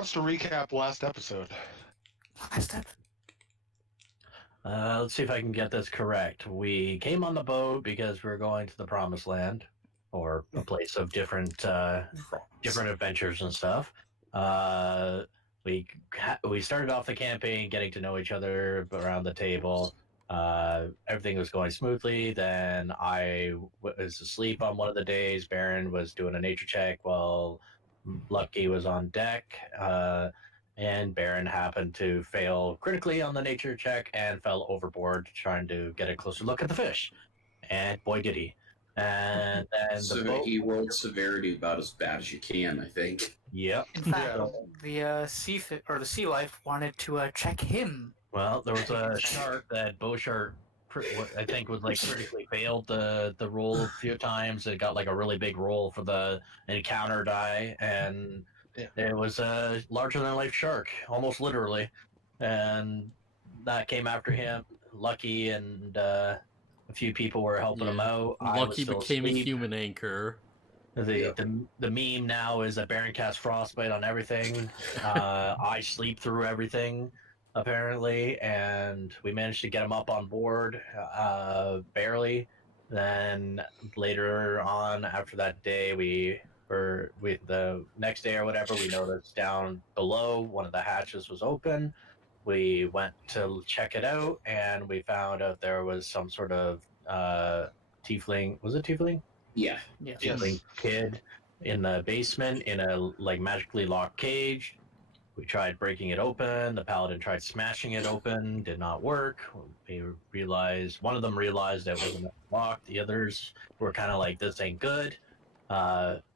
wants to recap last episode? Let's see if I can get this correct. We came on the boat because we were going to the Promised Land, or a place of different adventures and stuff. We started off the campaign getting to know each other around the table. Everything was going smoothly. Then I was asleep on one of the days. Baron was doing a nature check while Lucky was on deck. And Baron happened to fail critically on the nature check and fell overboard trying to get a closer look at the fish. And boy, did he. And then so the boat... he rolled severity about as bad as you can, I think. Yep. In fact, the sea life wanted to check him. Well, there was a shark that BluFuzzyhat, I think, was like critically failed the roll a few times. It got like a really big roll for the encounter die, and it was a larger-than-life shark, almost literally. And that came after him. Lucky and a few people were helping him out. Lucky became a human anchor. The meme now is that Baron cast frostbite on everything. I sleep through everything, apparently, and we managed to get him up on board, barely. Then later on, after that day, the next day or whatever, we noticed down below one of the hatches was open. We went to check it out, and we found out there was some sort of tiefling. Was it tiefling? Yeah. Tiefling kid in the basement in a magically locked cage. We tried breaking it open. The paladin tried smashing it open. Did not work. One of them realized it wasn't locked. The others were kind of like, this ain't good.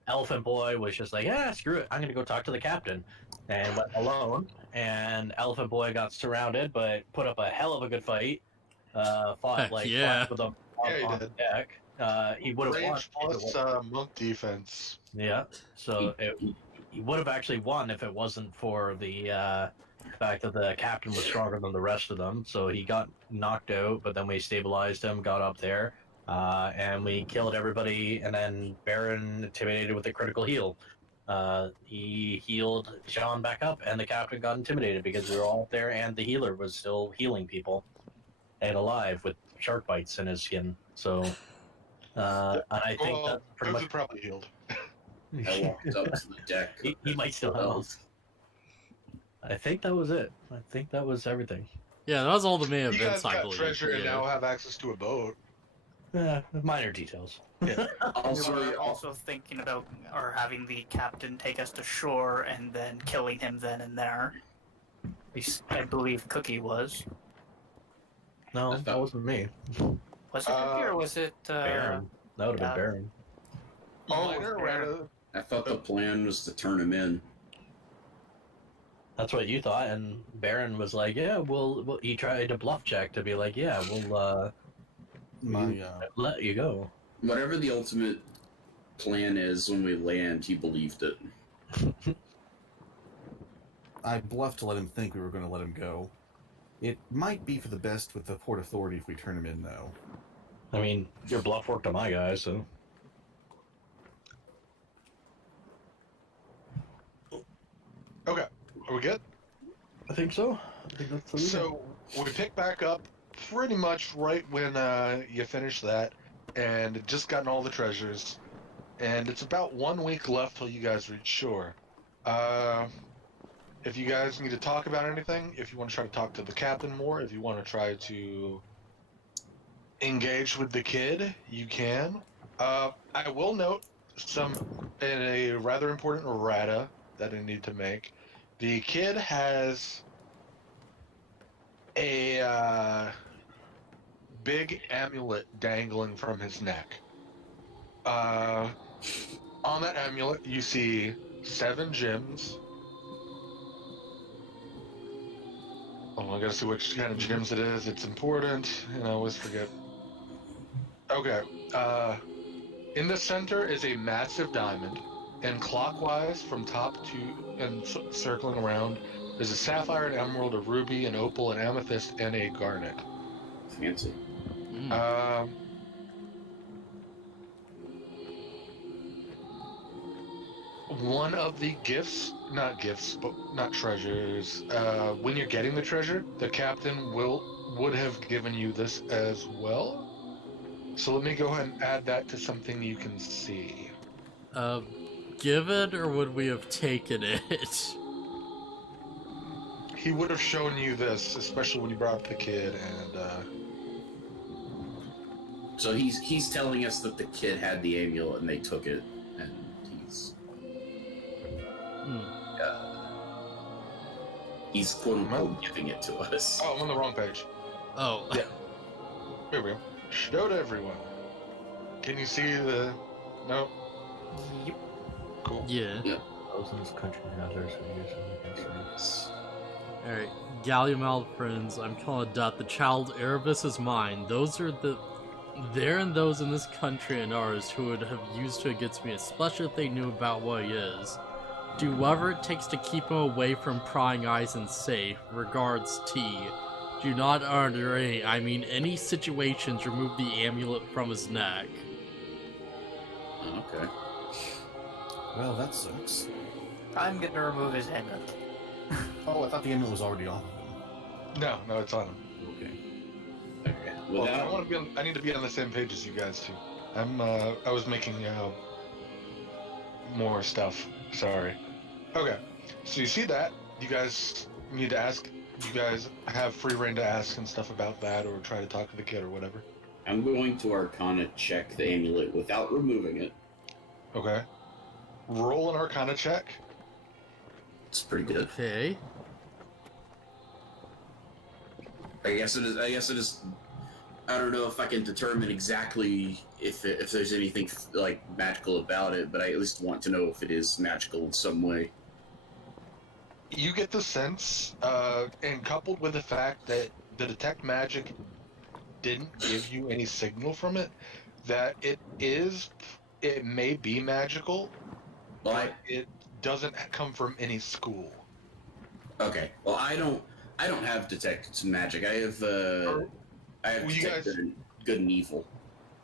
Elephant Boy was just like, yeah, screw it. I'm going to go talk to the captain. And went alone. And Elephant Boy got surrounded, but put up a hell of a good fight. Fought with them on the deck. He would have won. Plus monk defense. Yeah, so he would have actually won if it wasn't for the fact that the captain was stronger than the rest of them. So he got knocked out, but then we stabilized him, got up there, and we killed everybody. And then Baron intimidated with a critical heal. He healed John back up, and the captain got intimidated because we were all up there, and the healer was still healing people and alive with shark bites in his skin. So. And I think that's pretty much probably healed. I walked up to the deck. He might still have health. I think that was it. I think that was everything. Yeah, that was all the main events. You guys got treasure and now have access to a boat. Minor details. Yeah. We're also thinking about having the captain take us to shore and then killing him then and there. I believe Cookie was. No, that wasn't me. Was it Cookie or was it Baron? That would have been Baron. I thought the plan was to turn him in. That's what you thought, and Baron was like, "Yeah, we'll." He tried to bluff check to be like, "Yeah, we'll let you go." Whatever the ultimate plan is when we land, he believed it. I bluffed to let him think we were going to let him go. It might be for the best with the Port Authority if we turn him in, though. I mean, your bluff worked on my guy, so. Okay, are we good? I think so. I think that's the So we pick back up pretty much right when you finish that, and just gotten all the treasures, and it's about 1 week left till you guys reach shore. If you guys need to talk about anything, if you want to try to talk to the captain more, if you want to try to engage with the kid, you can. I will note a rather important errata that I need to make. The kid has a big amulet dangling from his neck. On that amulet, you see 7 gems. Oh, I gotta see which kind of gems it is. It's important, and I always forget. Okay. In the center is a massive diamond, and clockwise from top to and circling around, there's a sapphire, an emerald, a ruby, an opal, an amethyst, and a garnet. Fancy. one of the not gifts, but not treasures. When you're getting the treasure, the captain would have given you this as well. So let me go ahead and add that to something you can see. Given, or would we have taken it? He would have shown you this, especially when you brought up the kid, and So he's telling us that the kid had the amulet and they took it, and he's quote unquote giving it to us. Oh, I'm on the wrong page. Oh. Yeah. Here we go. Show to everyone. Can you see the... No? Yep. Cool. Yeah. Thousands of country houses are Alright. Galliumal friends, I'm calling Dot. The child Erebus is mine. Those are there and those in this country and ours who would have used her against me, especially if they knew about what he is. Do whatever it takes to keep him away from prying eyes and safe. Regards, T. Do not under any situations remove the amulet from his neck. Okay. Well, that sucks. I'm gonna remove his amulet. Oh, I thought the amulet was already off of him. No, it's on him. Okay. Okay. Well, I need to be on the same page as you guys too. I was making more stuff. Sorry. Okay. So you see that? You guys need to ask. You guys have free reign to ask and stuff about that, or try to talk to the kid or whatever. I'm going to Arcana check the amulet without removing it. Okay. Roll an Arcana check. It's pretty good. Okay. I guess it is. I don't know if I can determine exactly if there's anything like magical about it, but I at least want to know if it is magical in some way. You get the sense, and coupled with the fact that the detect magic didn't give you any signal from it, that it may be magical, but it doesn't come from any school. Okay. Well, I don't have detect magic. I have detect good and evil.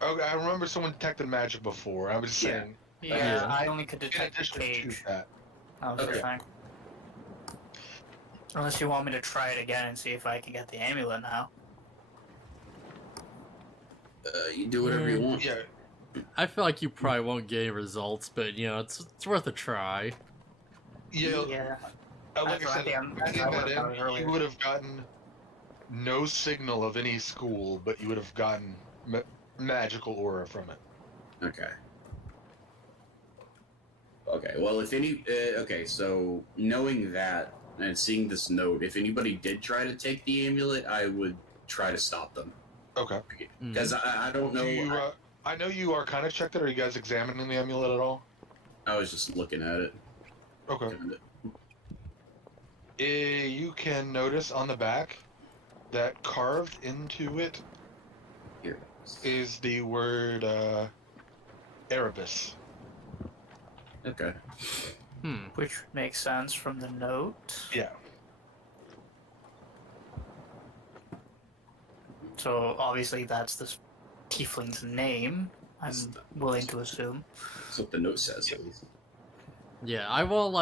Okay, I remember someone detected magic before. I was just saying. Yeah, I only could In detect the addition cage. to that. That was Okay. the thing. Unless you want me to try it again and see if I can get the amulet now. You do whatever you want. Yeah. I feel like you probably won't get any results, but it's worth a try. Yeah. Like I said, you would have gotten no signal of any school, but you would have gotten magical aura from it. Okay. Okay. Well, if any. Okay. So knowing that and seeing this note, if anybody did try to take the amulet, I would try to stop them. Okay. Because I don't know. I know you are kind of checked it. Are you guys examining the amulet at all? I was just looking at it. Okay. You can notice on the back that carved into it Here. is the word Erebus. Okay. Which makes sense from the note. Yeah. So obviously that's this tiefling's name, I'm willing to assume. That's what the note says, at least. Yeah, I will,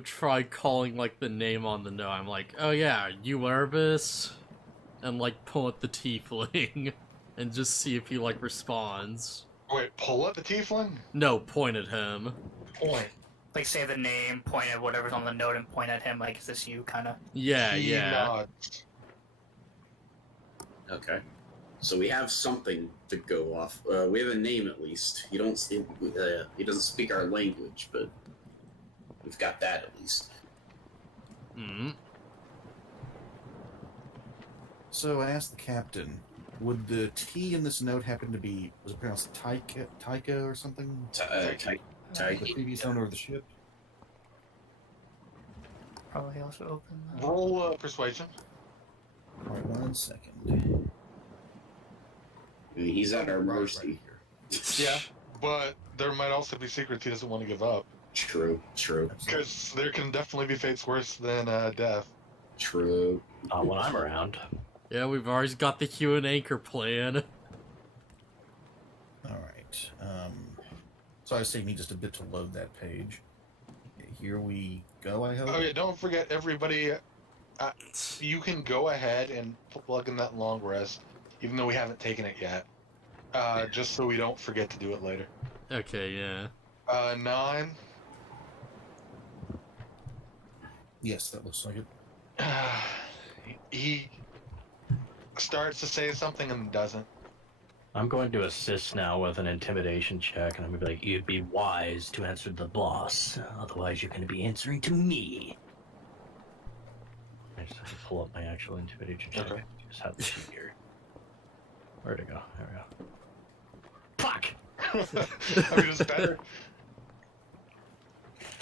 try calling, the name on the note. I'm like, oh yeah, you Erebus? And, pull up the tiefling and just see if he, responds. Wait, pull up the tiefling? No, point at him. Point. Like, say the name, point at whatever's on the note, and point at him, like, is this you, kind of? Yeah, He yeah. nods. Okay. So we have something to go off. We have a name, at least. He doesn't speak our language, but we've got that, at least. So I asked the captain, would the T in this note happen to be, was it pronounced Taika or something? The previous owner of the ship? Probably also open that. Roll persuasion. Alright, 1 second. I mean, he's at our mercy. Yeah, but there might also be secrets he doesn't want to give up. True. Because there can definitely be fates worse than death. True. when I'm around. Yeah, we've always got the Hue and Anchor plan. Alright. So I was taking me just a bit to load that page. here we go, I hope. Oh yeah, don't forget everybody. You can go ahead and plug in that long rest, even though we haven't taken it yet. Just so we don't forget to do it later. Okay, yeah. 9. Yes, that looks like it. He starts to say something and doesn't. I'm going to assist now with an intimidation check, and I'm going to be like, you'd be wise to answer the boss, otherwise you're going to be answering to me. I just have to pull up my actual intimidation check. Okay. I just have the sheet here. Where'd it go? There we go. Fuck! I mean, it's better.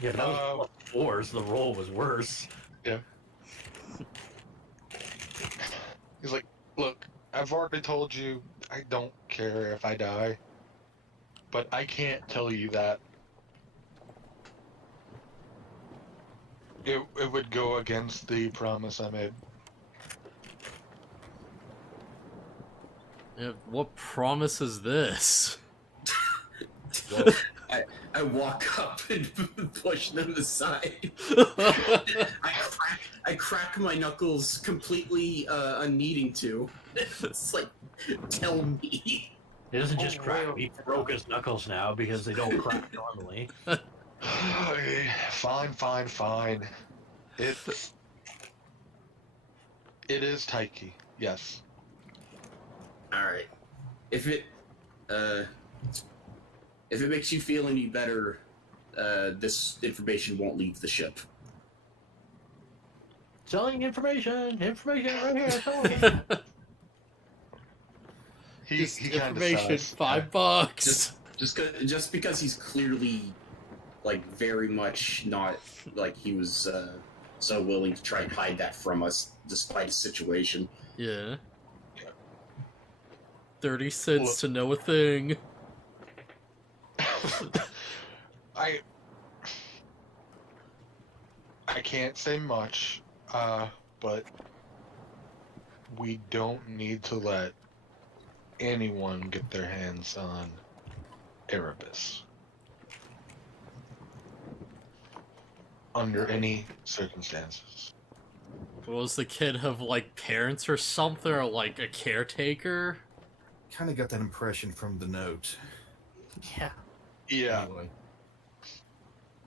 Yeah, but that was +4, so the roll was worse. Yeah. He's like, look, I've already told you I don't care if I die, but I can't tell you that. It would go against the promise I made. Yeah, what promise is this? Well, I walk up and push them aside. I crack my knuckles completely unneeding to. It's like, tell me. He doesn't just crack, he broke his knuckles now because they don't crack normally. Okay, fine. It is Taiki, yes. Alright. If it makes you feel any better, this information won't leave the ship. Selling information right here, selling. He kind of Information, says, $5. Just because he's clearly, like, very much not, like, he was so willing to try and hide that from us despite his situation. Yeah. 30 cents to know a thing. I can't say much, but we don't need to let anyone get their hands on Erebus. Under any circumstances. Was the kid have, like, parents or something, or, like, a caretaker? Kind of got that impression from the note. Yeah. Yeah. Anyway.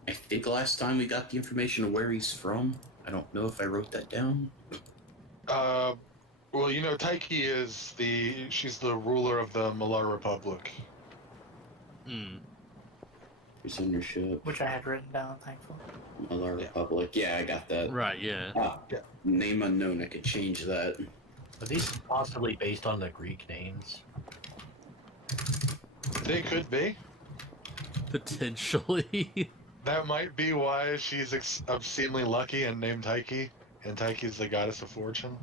I think last time we got the information of where he's from. I don't know if I wrote that down. Well, you know, Taiki is she's the ruler of the Malar Republic. Hmm. Prisonership. Which I had written down, thankfully. Malar Republic. Yeah, I got that. Right, yeah. Yeah. Name unknown. I could change that. Are these possibly based on the Greek names? They could be. Potentially. That might be why she's obscenely lucky and named Taiki, and Taiki's the goddess of fortune.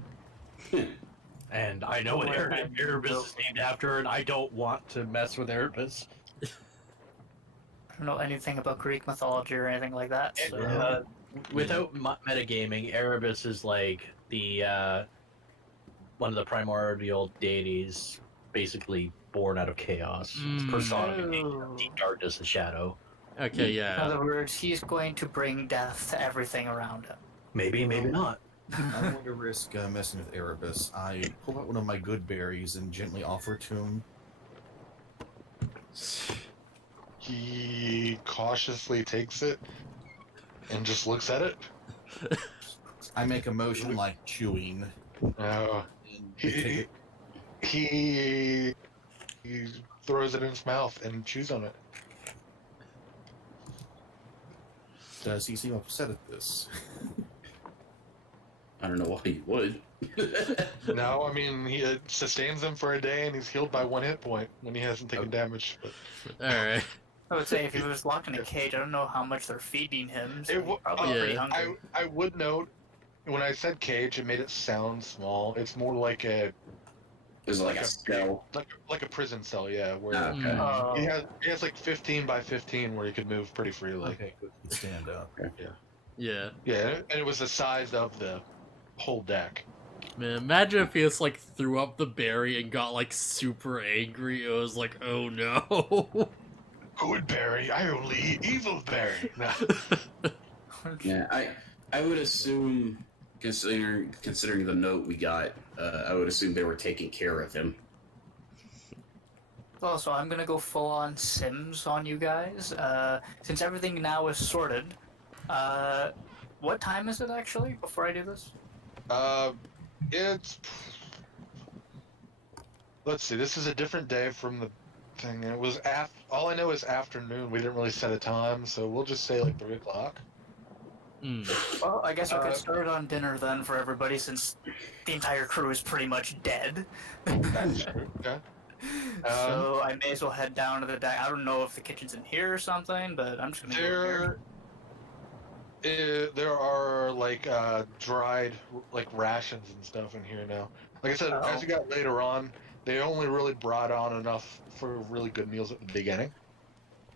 And I know what Erebus is named after, and I don't want to mess with Erebus. I don't know anything about Greek mythology or anything like that. So. Without metagaming, Erebus is like the one of the primordial deities, basically born out of chaos. It's personification of deep darkness and shadow. Okay, In yeah. other words, he's going to bring death to everything around him. Maybe, maybe not. I don't want to risk messing with Erebus. I pull out one of my good berries and gently offer it to him. He cautiously takes it and just looks at it. I make a motion like chewing. And I take it. he throws it in his mouth and chews on it. Does he seem upset at this? I don't know why he would. No, I mean, it sustains him for a day and he's healed by 1 hit point when he hasn't taken damage. But Alright. I would say if he was locked in a cage, I don't know how much they're feeding him. So he's probably yeah. pretty hungry. I would note, when I said cage, it made it sound small. It's more like a There's like a cell. like a prison cell, yeah. Where Okay. he has like 15 by 15 where he could move pretty freely. Okay, good. He can stand up. Yeah. Yeah, and it was the size of the whole deck. Man, imagine if he just, like, threw up the berry and got, like, super angry. It was like, oh no. Good berry, I only eat evil berry. Nah. Yeah, I would assume, considering the note we got, I would assume they were taking care of him. Well, so I'm gonna go full on Sims on you guys. Since everything now is sorted, what time is it actually before I do this? It's. Let's see. This is a different day from the thing. It was all I know is afternoon. We didn't really set a time, so we'll just say like 3 o'clock. Well, I guess I could start on dinner then for everybody, since the entire crew is pretty much dead. That's true. Okay. So I may as well head down to the deck. I don't know if the kitchen's in here or something, but I'm just gonna go here. There are like dried like rations and stuff in here now. Like I said, as you got later on, they only really brought on enough for really good meals at the beginning.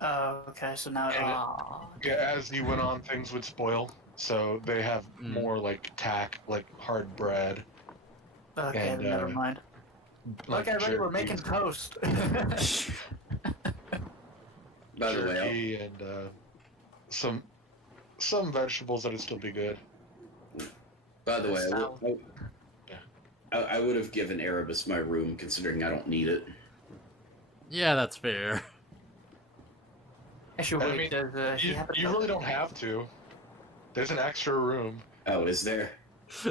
Okay, so now Yeah, as you went on, things would spoil, so they have more like like hard bread. okay, and, then never mind. Like Okay, ready, we're jerky. making toast. By the way, Jerky and some vegetables that'd still be good. I would have given Erebus my room, considering I don't need it. Yeah, that's fair. Actually, I wait, mean, does he have a you really don't have to. There's an extra room. Oh, is there?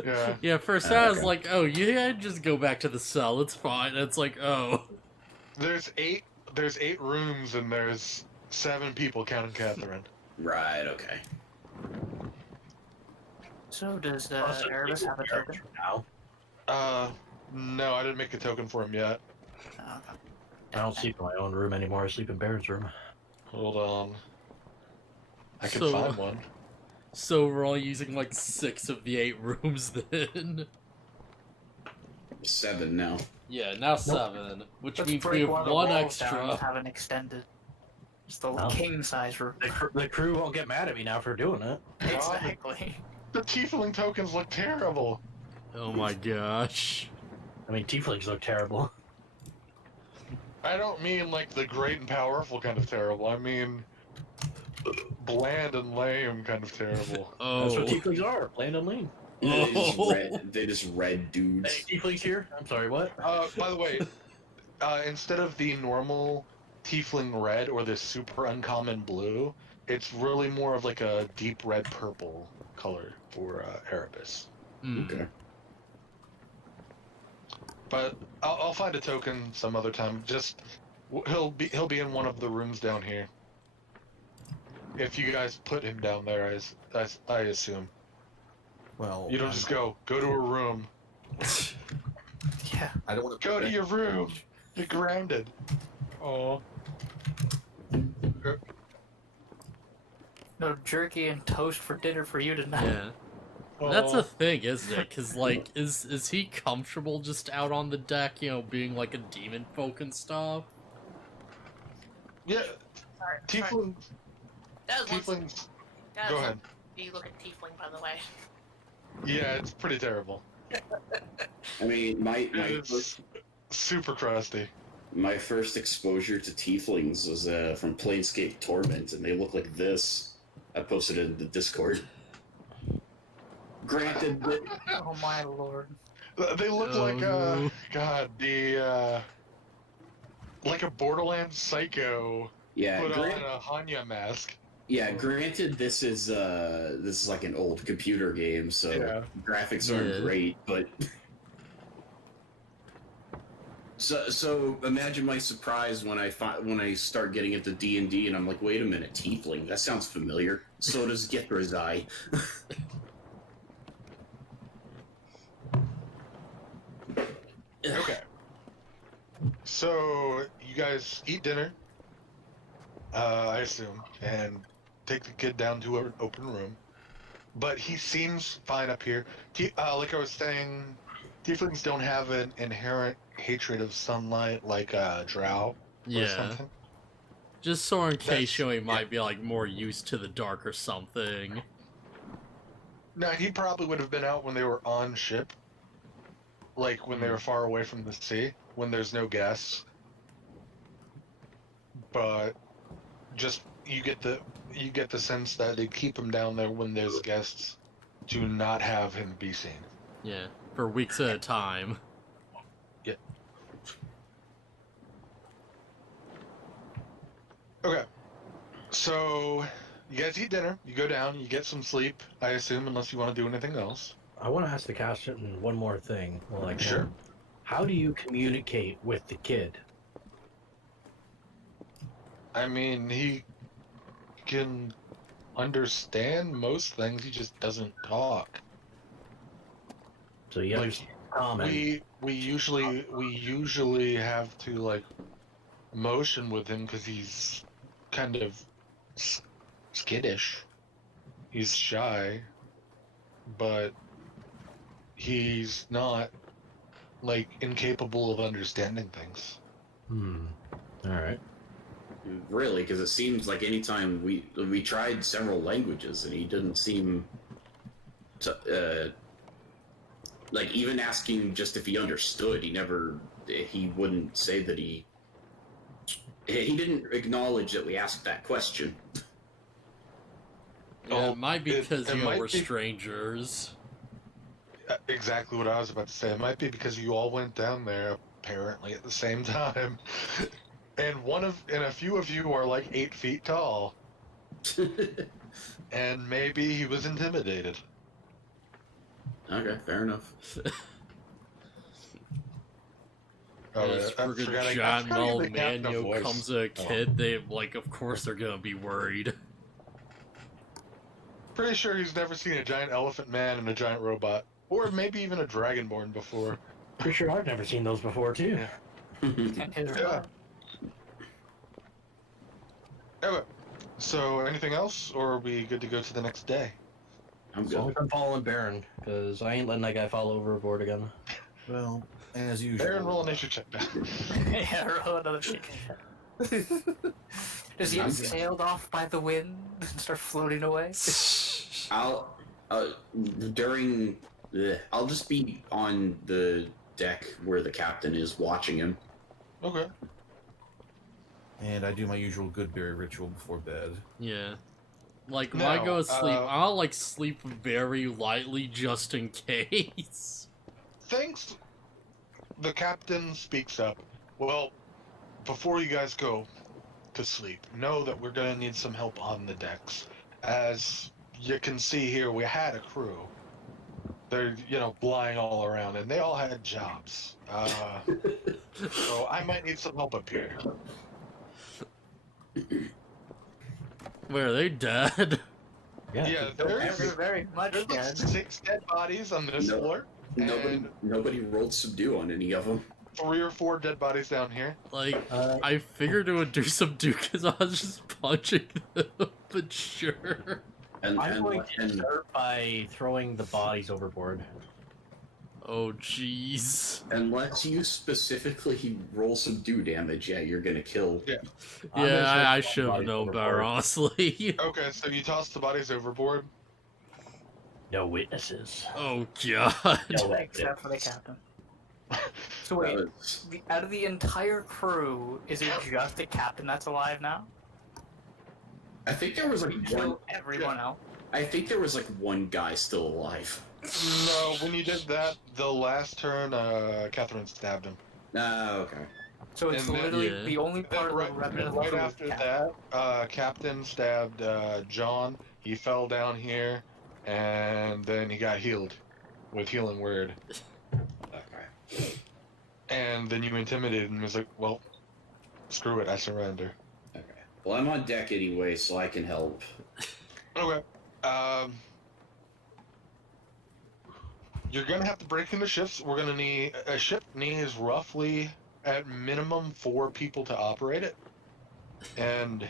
Yeah. Yeah, first I was okay. like, oh, yeah, just go back to the cell, it's fine. It's like, oh. There's 8 rooms and there's 7 people counting Catherine. Right, okay. So does Erebus have a token? Now, No, I didn't make a token for him yet. Oh, okay. I don't sleep in my own room anymore. I sleep in Baron's room. Hold on. I can So- find one. So we're all using like 6 of the 8 rooms then. 7 now. Yeah, now 7, which Let's means we break have one of the one walls down and extra. have an extended. It's the Oh. king size room. The crew won't get mad at me now for doing it. Exactly. The Tiefling tokens look terrible. Oh my gosh. I mean, tieflings look terrible. I don't mean like the great and powerful kind of terrible. I mean bland and lame kind of terrible. That's what Oh. tieflings are. Bland and lean. They just red dudes. Any tieflings here? I'm sorry, what? By the way, instead of the normal Tiefling red or the super uncommon blue, it's really more of like a deep red purple color for Erebus. Okay. But I'll find a token some other time. Just he'll be in one of the rooms down here. If you guys put him down there, I assume. Well, You don't just go to a room. Yeah. I don't want to Go to your room. You're grounded. Oh. No jerky and toast for dinner for you tonight. Yeah. That's a thing, isn't it? Because, like, is he comfortable just out on the deck, you know, being like a demon folk and stuff? Yeah. Sorry. Tiefling. That was one. Tieflings. Go ahead. You look at Tiefling, by the way. Yeah, it's pretty terrible. I mean, It's super crusty. my first exposure to Tieflings was from Planescape Torment, and they look like this. I posted it in the Discord. Granted, Oh my lord. They look like like a Borderlands psycho yeah, put on a Hanya mask. granted, this is like an old computer game, so Yeah. graphics aren't Yeah. great, but so imagine my surprise when I start getting into D&D and I'm like, wait a minute, Tiefling, that sounds familiar. So does Githra's Eye. Okay. So you guys eat dinner, I assume, and take the kid down to an open room. But he seems fine up here. Like I was saying, tieflings don't have an inherent hatred of sunlight like a drow or Yeah. something. Just so in case, you know, he yeah. might be, like, more used to the dark or something. No, he probably would have been out when they were on ship. Like when they were far away from the sea, when there's no guests. But just you get the sense that they keep him down there when there's guests to not have him be seen. Yeah, for weeks at a time. Yeah. Okay. So you guys eat dinner, you go down, you get some sleep, I assume, unless you want to do anything else. I want to ask the captain one more thing. Well, like, Sure. How do you communicate with the kid? I mean, he can understand most things, he just doesn't talk. So you Like, understand common. we usually have to like motion with him because he's kind of skittish. He's shy, but he's not like incapable of understanding things. All right. Really, because it seems like anytime we tried several languages and he didn't seem to like even asking just if he understood. He wouldn't say that he didn't acknowledge that we asked that question. Yeah, it might be because, it might we're be- strangers. Exactly what I was about to say. It might be because you all went down there apparently at the same time, and a few of you are like 8 feet tall, and maybe he was intimidated. Okay, fair enough. As I friggin' forgot I giant forgot you metal had the captain of man, voice. comes a kid, they, like, of course they're gonna be worried. Pretty sure he's never seen a giant elephant man and a giant robot, or maybe even a dragonborn before. Pretty sure I've never seen those before, too. Yeah. Okay. So, anything else, or are we good to go to the next day? I'm As long good. as I'm following Baron, because I ain't letting that guy fall overboard again. Well, as usual. Baron, roll a nature check now. Yeah, roll another shit. Does he get sailed off by the wind and start floating away? I'll just be on the deck where the captain is watching him. Okay. And I do my usual Goodberry ritual before bed. Yeah. Like, when Now, I go to sleep, I'll, like, sleep very lightly just in case. Thanks. The captain speaks up. Well, before you guys go to sleep, know that we're going to need some help on the decks. As you can see here, we had a crew. They're, flying all around, and they all had jobs. So I might need some help up here. Wait, are they dead? Yeah, They're there's very much like dead. 6 dead bodies on this No. floor, and Nobody rolled subdue on any of them. 3 or 4 dead bodies down here. Like, I figured it would do some because I was just punching them, but sure. I'm going to start by throwing the bodies overboard. Oh, jeez. Unless you specifically roll subdue damage, yeah, you're gonna kill. Yeah. Yeah, I should have known better, honestly. Okay, so you toss the bodies overboard. No witnesses. Oh, God. No Except for the evidence. captain. So wait, out of the entire crew, is it just the captain that's alive now? I think there was like one. Kill everyone else. I think there was like one guy still alive. No, when you did that, the last turn, Catherine stabbed him. Okay. So it's And then- literally Yeah. the only part of the remnant of the Right crew. after is captain. that, Captain stabbed John. He fell down here, and then he got healed with healing word. Okay. And then you intimidated him and was like, well, screw it, I surrender. Okay. Well, I'm on deck anyway, so I can help. Okay. You're gonna have to break into shifts. We're gonna need a ship needs roughly at minimum 4 people to operate it. And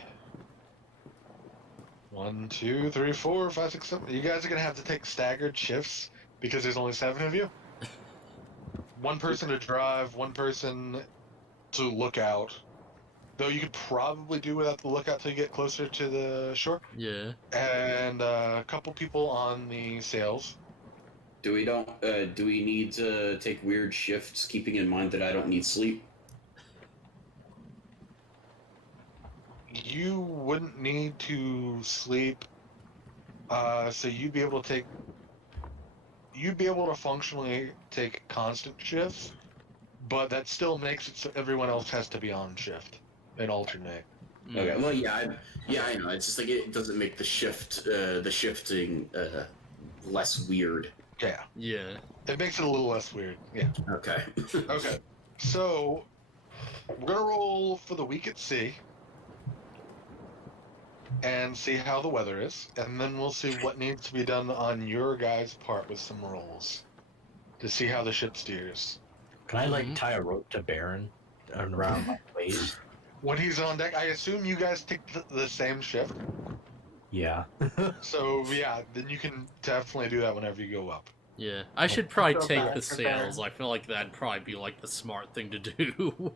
1, 2, 3, 4, 5, 6, 7. You guys are gonna have to take staggered shifts because there's only 7 of you. 1 person to drive, 1 person to look out. Though you could probably do without the lookout till you get closer to the shore. Yeah. And a couple people on the sails. Do we need to take weird shifts, keeping in mind that I don't need sleep? you wouldn't need to sleep. So you'd be able to functionally take constant shifts, but that still makes it so everyone else has to be on shift and alternate. Okay. Well, I know. It's just like it doesn't make the shifting less weird. Yeah. Yeah. It makes it a little less weird. Yeah. Okay. Okay. So we're gonna roll for the week at sea and see how the weather is, and then we'll see what needs to be done on your guys' part with some rolls to see how the ship steers. Can I like tie a rope to Baron around my waist? When he's on deck, I assume you guys take the same shift. Yeah. So yeah, then you can definitely do that whenever you go up. Yeah. I should probably Go take back the to Baron. sails. I feel like that'd probably be like the smart thing to do.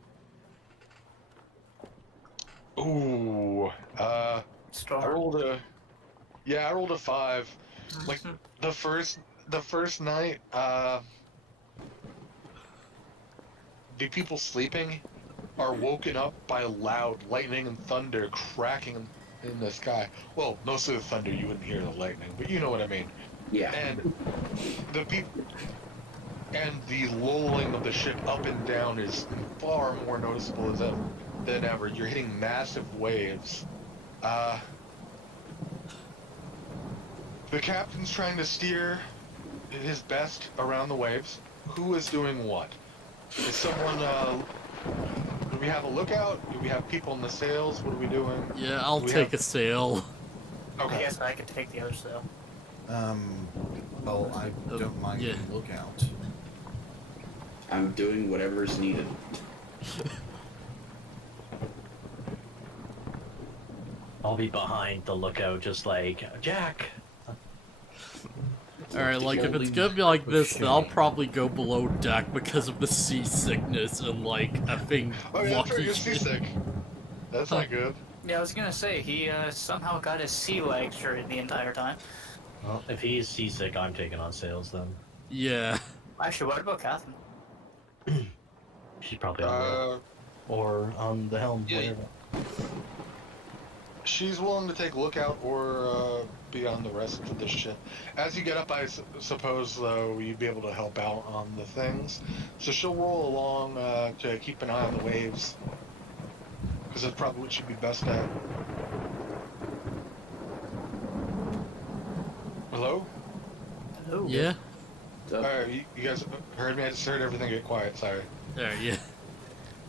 Ooh, I Storm. rolled a 5. Like the first night, the people sleeping are woken up by loud lightning and thunder cracking in the sky. Well, most of the thunder you wouldn't hear the lightning, but you know what I mean. Yeah. And the lulling of the ship up and down is far more noticeable than ever. You're hitting massive waves. The captain's trying to steer his best around the waves. Who is doing what? Is someone, do we have a lookout? Do we have people in the sails? What are we doing? Yeah, I'll We take have- a sail. I Okay. guess I could take the other sail. Well, I don't mind yeah. the lookout. I'm doing whatever's needed. I'll be behind the lookout, just like Jack. Alright, like, if it's gonna be like this, then I'll probably go below deck because of the seasickness and, like, effing Oh yeah, that's right, lucky you're shit. seasick. That's not good. Yeah, I was gonna say, he somehow got his sea legs during the entire time. Well, if he's seasick, I'm taking on sails then. Yeah. Actually, what about Catherine? She's probably on the wheel. Or on the helm. yeah. Whatever. She's willing to take lookout or be on the rest of the ship. As you get up, I suppose, though, you'd be able to help out on the things. So she'll roll along to keep an eye on the waves. Because that's probably what she'd be best at. Hello? Hello. Yeah? Alright, you guys heard me? I just heard everything get quiet, sorry. Alright, yeah.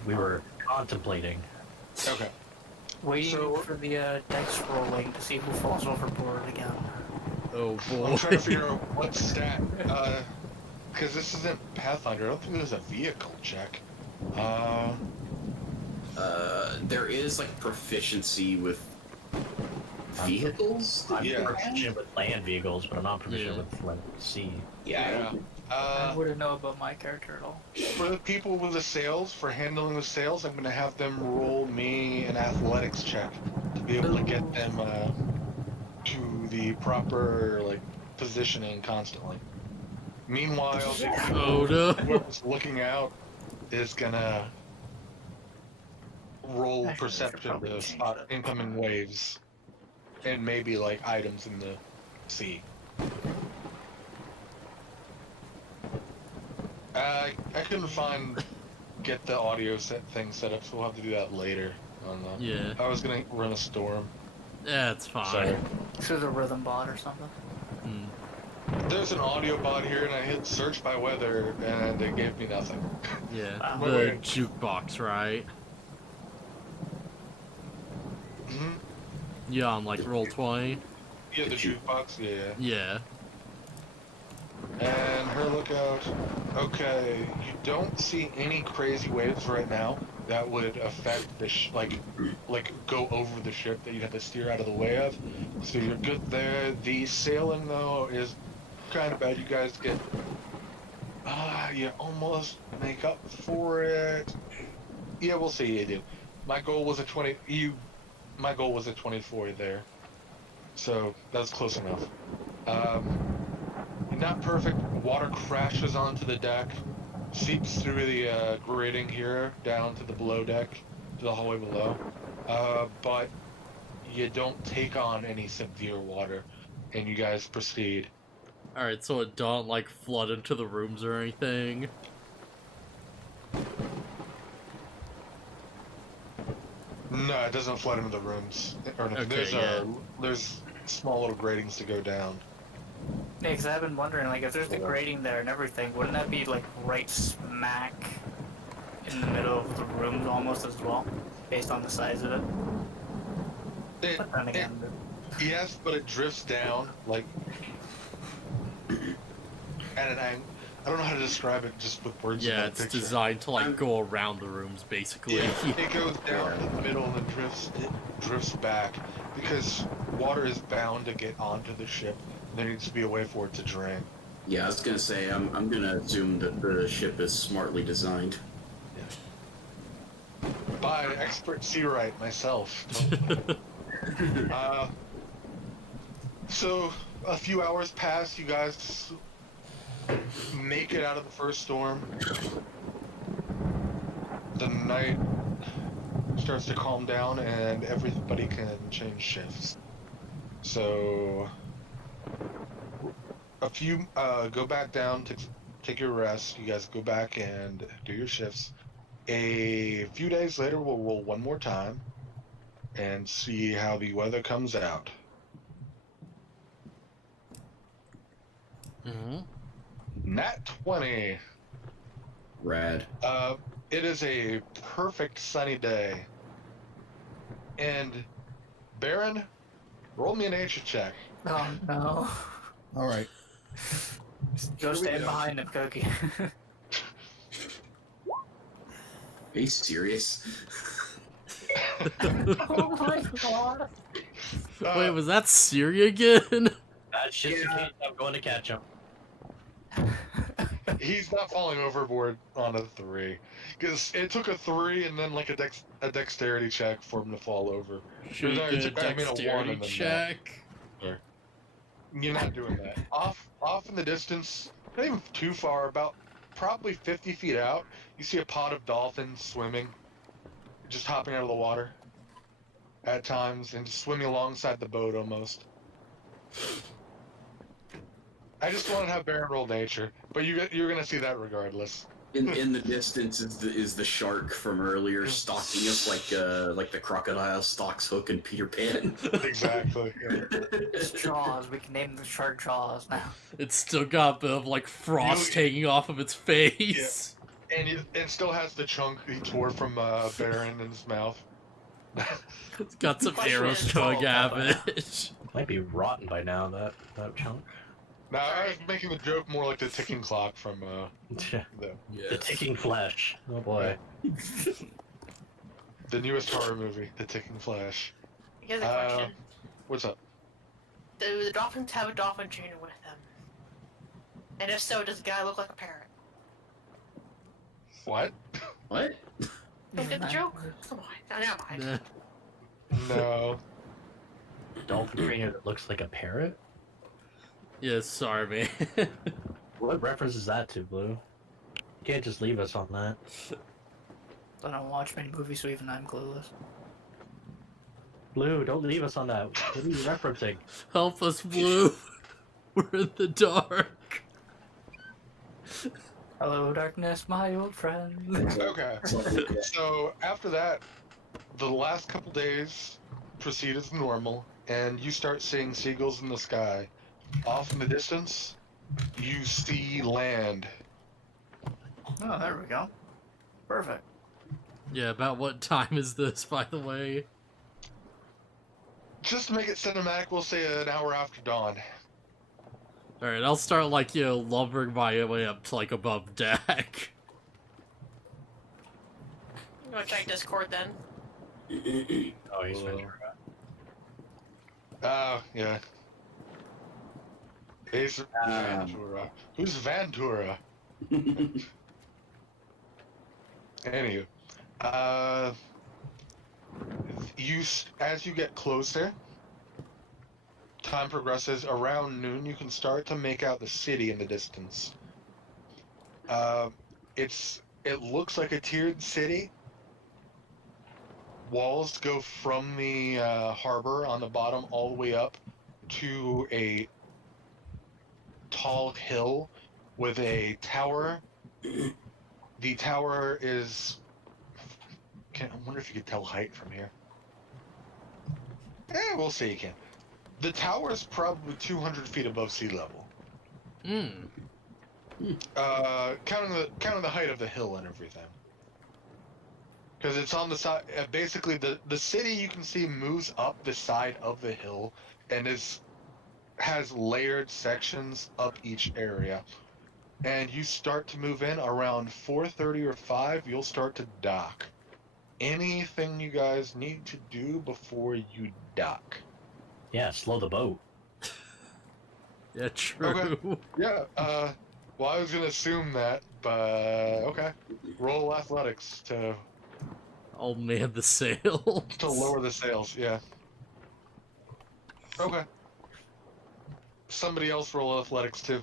We were contemplating. Okay. Waiting So- for the dice rolling to see who falls overboard again. Oh boy. I'm trying to figure out what stat, because this isn't Pathfinder. I don't think there's a vehicle check. There is like proficiency with vehicles. I'm Yeah. proficient with land vehicles, but I'm not proficient Yeah. with like sea. Yeah. I wouldn't know about my character at all. For the people with the sails, for handling the sails, I'm going to have them roll me an athletics check to be able to get them to the proper like positioning constantly. Meanwhile, Oh no. whoever's looking out is going to roll Actually, I should perception probably to change spot that. incoming waves and maybe like items in the sea. I couldn't get the audio thing set up, so we'll have to do that later. Yeah. I was gonna run a storm. Yeah, it's fine. Sorry. Through the rhythm bot or something. Hmm. There's an audio bot here, and I hit search by weather, and it gave me nothing. Yeah. Wow. The Wait. jukebox, right? Hmm. Yeah, on like roll 20. Yeah, the jukebox. Yeah. Yeah. And her lookout. Okay, you don't see any crazy waves right now that would affect the like go over the ship that you'd have to steer out of the way of. So you're good there. The sailing though is kind of bad. You guys get you almost make up for it. Yeah, we'll see. You do. My goal was a 20. My goal was a 24 there, so that's close enough. Not perfect. Water crashes onto the deck, seeps through the grating here down to the below deck, to the hallway below. but you don't take on any severe water, and you guys proceed. Alright, so it don't, like, flood into the rooms or anything? No, it doesn't flood into the rooms. Or anything. Okay, There's small little gratings to go down. Yeah, because I've been wondering, like, if there's the Yeah. grating there and everything, wouldn't that be, like, right smack in the middle of the rooms almost as well, based on the size of it? But then again, Yes, but it drifts down, like, at an angle. I don't know how to describe it just with words. Yeah, in that it's picture. designed to, like, go around the rooms, basically. Yeah, it goes down to the middle and then drifts back because water is bound to get onto the ship. There needs to be a way for it to drain. Yeah, I was gonna say, I'm gonna assume that the ship is smartly designed. By expert sea right myself. So a few hours pass. You guys make it out of the first storm. The night starts to calm down, and everybody can change shifts. So go back down to take your rest. You guys go back and do your shifts. A few days later, we'll roll one more time and see how the weather comes out. Mm-hmm. Nat 20. Rad. It is a perfect sunny day. And Baron, roll me a nature check. oh no. All right. Go stand behind him, Cookie. Are you serious? Oh my god. Wait, was that Siri again? That's just in case I'm going to catch him. He's not falling overboard on a 3. Because it took a 3 and then like a dexterity check for him to fall over. Should we No, get a I mean a 1 dexterity and then check? You're not doing that. Off in the distance, not even too far, about probably 50 feet out, you see a pod of dolphins swimming, just hopping out of the water at times and just swimming alongside the boat almost. I just wanted to have Baron roll nature, but you're gonna see that regardless. In the distance is the shark from earlier stalking us like the crocodile stalks Hook and Peter Pan. Exactly. Yeah. It's Jaws. We can name the shark Jaws now. It's still got a bit of, like, frost hanging off of its face. And it still has the chunk he tore from Baron in his mouth. It's got some Question arrows is, to oh, it. Might be rotten by now, that chunk. Now, I was making the joke more like the ticking clock from The ticking flesh. Oh boy. the newest horror movie, The Ticking Flash. Here's a question. What's up? Do the dolphins have a dolphin trainer with them? And if so, does the guy look like a parrot? What? What? Don't get the joke? Come on. Now, never mind. Nah. No. Dolphin trainer that looks like a parrot? Yeah, sorry, man. What reference is that to, Blue? You can't just leave us on that. I don't watch many movies, so even I'm clueless. Blue, don't leave us on that. What are you referencing? Help us, Blue. We're in the dark. Hello, darkness, my old friend. Okay. So after that, the last couple days proceed as normal, and you start seeing seagulls in the sky. Off in the distance, you see land. Oh, there we go. Perfect. Yeah, about what time is this, by the way? Just to make it cinematic, we'll say an hour after dawn. Alright, I'll start, like, lumbering my way up to, like, above deck. You wanna check Discord then? Oh, he's Ventura. Yeah. Ace Ventura. Who's Ventura? Anywho, as you get closer, time progresses. Around noon, you can start to make out the city in the distance. It looks like a tiered city. walls go from the harbor on the bottom all the way up to a tall hill with a tower. The tower is... I wonder if you could tell height from here. We'll say you can. The tower is probably 200 feet above sea level. Counting the height of the hill and everything. Because it's on the side. Basically, the city you can see moves up the side of the hill and has layered sections up each area. And you start to move in around 4:30 or 5. You'll start to dock. Anything you guys need to do before you dock? Yeah, slow the boat. Yeah, true. Okay. Yeah, well, I was gonna assume that, but okay. Roll athletics to Oh man, the sails. to lower the sails, yeah. Okay. Somebody else roll athletics too.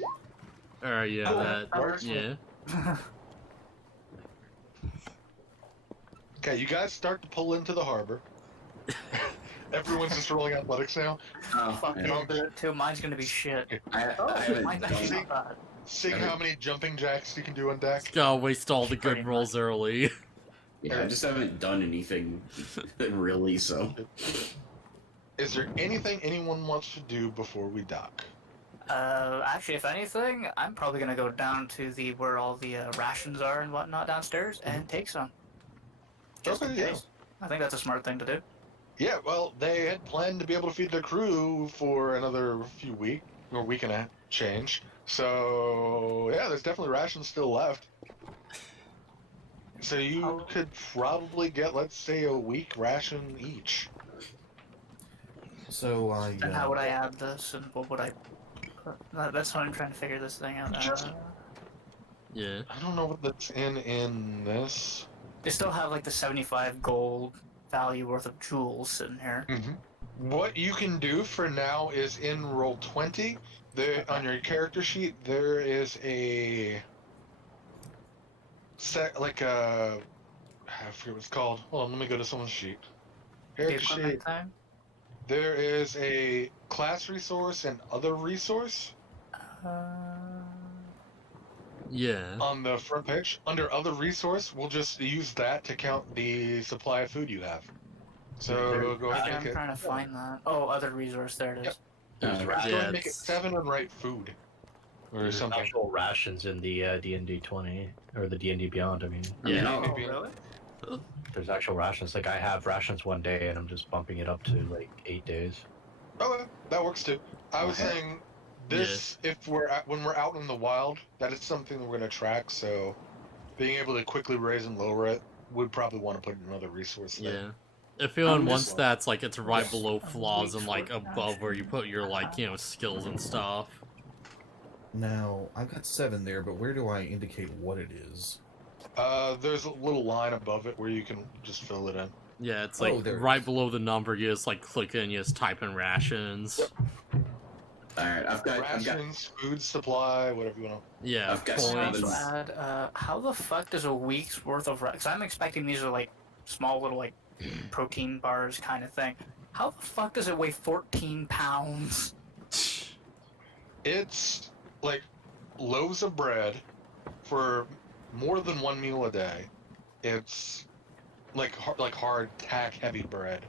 Alright, yeah, Okay, that works. yeah. Okay, you guys start to pull into the harbor. Everyone's just rolling athletics now. Fuck it, I'll do it too. Mine's gonna be shit. I haven't Mine's actually done, not bad. Seeing how many jumping jacks you can do on deck. Gotta waste all the Pretty good rolls early. yeah, I just haven't done anything really, so. Is there anything anyone wants to do before we dock? Actually, if anything, I'm probably gonna go down to where all the rations are and whatnot downstairs and take some. Just in Okay, yeah. case. I think that's a smart thing to do. Yeah, well, they had planned to be able to feed their crew for another few weeks, or week and a change. So, yeah, there's definitely rations still left. So you could probably get, let's say, a week ration each. So And how would I add this, and what would I... That's what I'm trying to figure this thing out. Yeah. I don't know what that's in this. They still have like the 75 gold value worth of jewels sitting here. What you can do for now is in roll 20, on your character sheet, there is a set, like a, I forget what it's called. Hold on, let me go to someone's sheet. The Character equipment sheet. time? There is a class resource and other resource Yeah. on the front page. Under other resource, we'll just use that to count the supply of food you have. So go ahead and I'm make it. trying to find that. Oh, other resource, there it is. Go Yeah, ahead and make it it's- 7 and write food. Or There's something. actual rations in the D&D 20, or the D&D Beyond, I mean. Yeah. Oh, Maybe- really? There's actual rations. Like, I have rations one day, and I'm just bumping it up to, like, 8 days. Okay, that works too. I was Okay. saying this, if when we're out in the wild, that is something that we're going to track, so being able to quickly raise and lower it, would probably want to put another resource there. Yeah. If you're on one just- stats, like, it's right below I'm flaws weak and, like, for above where you put your, like, you know, skills and stuff. now I've got 7 there, but where do I indicate what it is? There's a little line above it where you can just fill it in. Yeah, it's Oh, like there it right is. below the number. You just like click in, you just type in rations. Alright, I've got Rations, food supply, whatever you want Yeah, I've got Also points. seven. add, how the fuck does a week's worth of... Because I'm expecting these are like small little like protein bars kind of thing. How the fuck does it weigh 14 pounds? to. It's like loaves of bread for more than one meal a day. It's like hard tack heavy bread,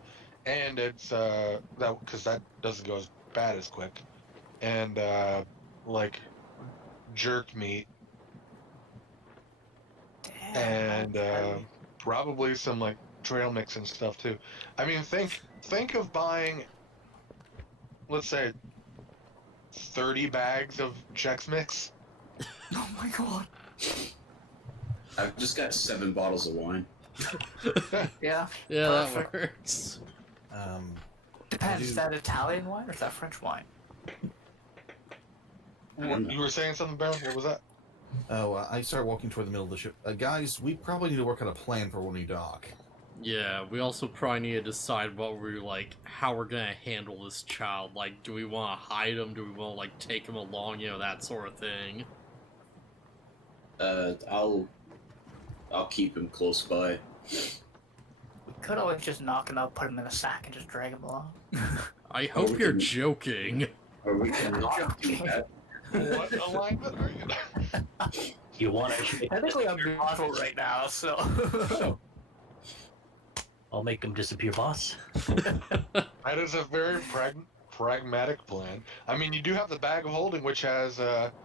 and it's that because that doesn't go as bad as quick, and like jerk meat Damn, and that's heavy. probably some like trail mix and stuff too. I mean, think of buying, let's say, 30 bags of Chex Mix. Oh my god. I've just got 7 bottles of wine. Yeah. Yeah, that Perfect. works. Depends. do- Is that Italian wine or is that French wine? You were saying something, Baron? What was that? I start walking toward the middle of the ship. Guys, we probably need to work out a plan for when we dock. Yeah, we also probably need to decide what we're like, how we're gonna handle this child. Like, do we want to hide him? Do we want to like take him along? You know, that sort of thing. I'll keep him close by. could always just knock him out, put him in a sack, and just drag him along. I hope we you're can- joking. Or we can not do that. What alignment are you? You want to? Technically, I'm Marvel right now, so. I'll make them disappear, boss. That is a very pragmatic plan. I mean, you do have the bag of holding, which has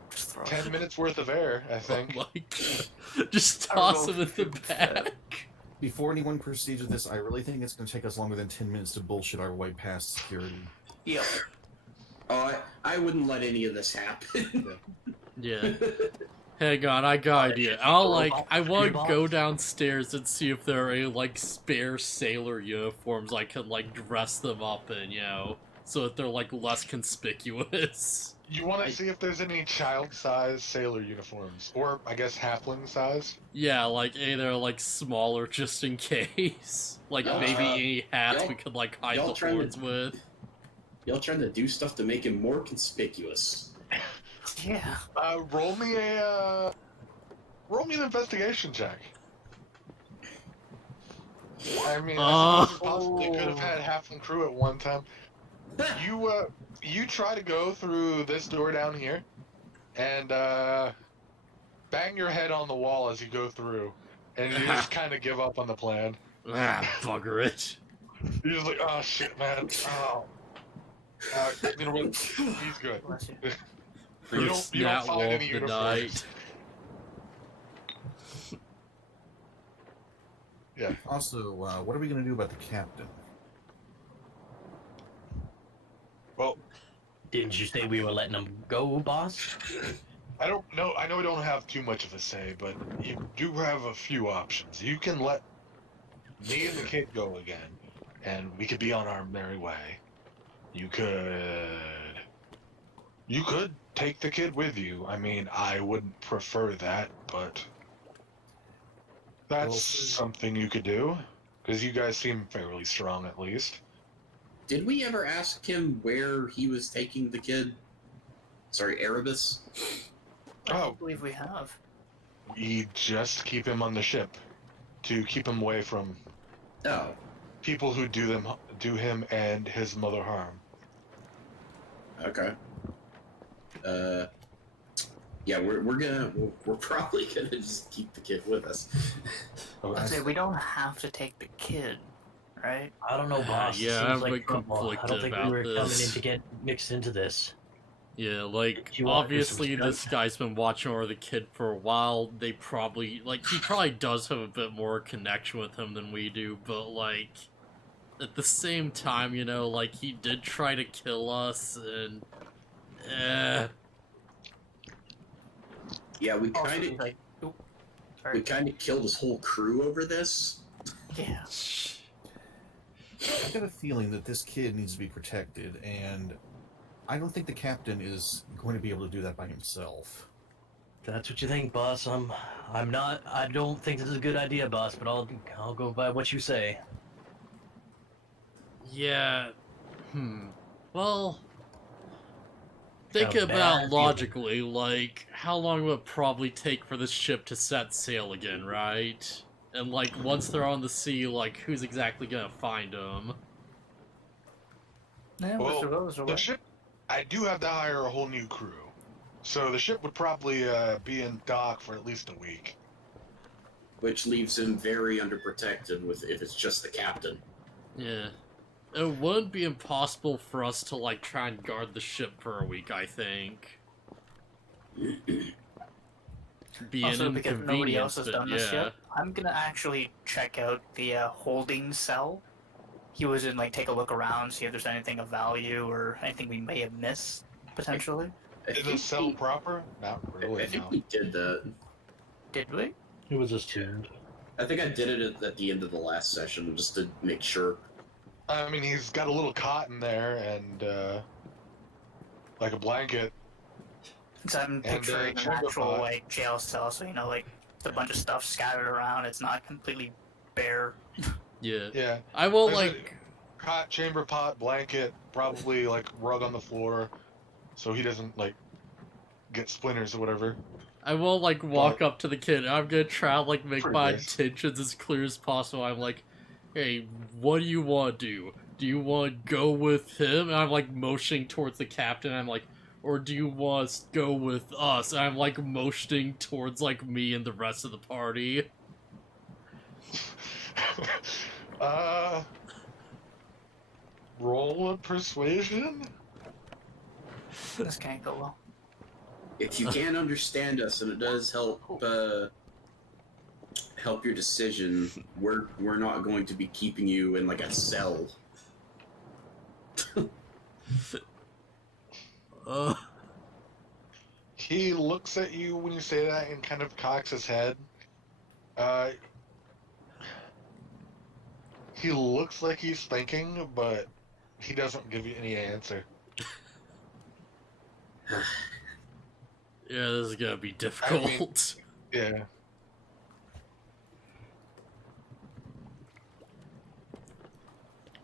Just throw 10 it. minutes worth of air, I Oh think. my god. Just I don't toss know him in if the you said- bag. Before anyone proceeds with this, I really think it's going to take us longer than 10 minutes to bullshit our way past security. Yep. Oh, I wouldn't let any of this happen. Yeah. Hang on, I got you. I want to go downstairs and see if there are any, like, spare sailor uniforms I can, like, dress them up in, you know, so that they're, like, less conspicuous. You want to see if there's any child-size sailor uniforms, or I guess halfling size. Yeah, like, either, like, smaller just in case. Like, maybe any hats we could, like, hide y'all the trying to- horns with. Y'all trying to do stuff to make him more conspicuous. Yeah. Roll me an investigation check. I mean, I suppose you possibly could have had halfling crew at one time. You try to go through this door down here, and bang your head on the wall as you go through, and you just kind of give up on the plan. Ah, bugger it. You're just like, oh shit, man. Oh. You know what? He's good. Bless you. You don't First nat find roll any of the uniforms. night. Yeah. Also, what are we going to do about the captain? Well, Didn't you say we were letting them go, boss? I don't know. I know we don't have too much of a say, but you do have a few options. You can let me and the kid go again, and we could be on our merry way. You could take the kid with you. I mean, I would prefer that, but that's Well, something you could do, because you guys seem fairly strong at least. Did we ever ask him where he was taking the kid? Sorry, Erebus? I Oh. don't believe we have. We just keep him on the ship to keep him away from Oh. people who do him and his mother harm. Okay. Yeah, we're probably gonna just keep the kid with us. I say we don't have to take the kid, right? I don't know, boss. It Yeah, seems I'm like a bit trouble. I don't conflicted think we about were coming in this. to get mixed into this. Yeah, like, Do you want to do some obviously this stuff? guy's been watching over the kid for a while. They probably, like, he probably does have a bit more connection with him than we do, but, like, at the same time, you know, like, he did try to kill us, and, Yeah, we Also, kind he's of like, oop, sorry. killed his whole crew over this. Yeah. I got a feeling that this kid needs to be protected, and I don't think the captain is going to be able to do that by himself. That's what you think, boss. I'm not. I don't think this is a good idea, boss. But I'll go by what you say. yeah, well, think Got a about bad logically, like, how long would it probably take for this ship to set sail again, right? And, like, once they're on the sea, like, who's exactly gonna find them? Yeah, Well, Mr. Rose, the ship, I do have to hire a whole new crew. So the ship would probably be in dock for at least a week. Which leaves him very underprotected if it's just the captain. Yeah. It wouldn't be impossible for us to, like, try and guard the ship for a week, I think. Be also, an because nobody else has inconvenience, but done this yeah. yet, I'm gonna actually check out the holding cell. He was in, like, take a look around, see if there's anything of value or anything we may have missed, potentially. I Is think it cell we- proper? Not really, I think no. we did that. Did we? It was just tuned. I think I did it at the end of the last session just to make sure. I mean, he's got a little cot in there and, like a blanket. Because I'm picturing an chamber actual, pot. like, jail cell, so, you know, like, it's a bunch of stuff scattered around, it's not completely bare. Yeah. Yeah. I will, There's a like... cot, chamber pot, blanket, probably like rug on the floor, so he doesn't like get splinters or whatever. I will, like, walk up to the kid. I'm gonna try to, like, make Pretty my nice. intentions as clear as possible. I'm like, hey, what do you want to do? Do you want to go with him? And I'm like motioning towards the captain. I'm like, or do you want to go with us? And I'm like motioning towards like me and the rest of the party. Roll a persuasion? This can't go well. If you can't understand us, and it does help help your decision, we're not going to be keeping you in like a cell. He looks at you when you say that and kind of cocks his head. He looks like he's thinking, but he doesn't give you any answer. Yeah, this is gonna be difficult. Yeah.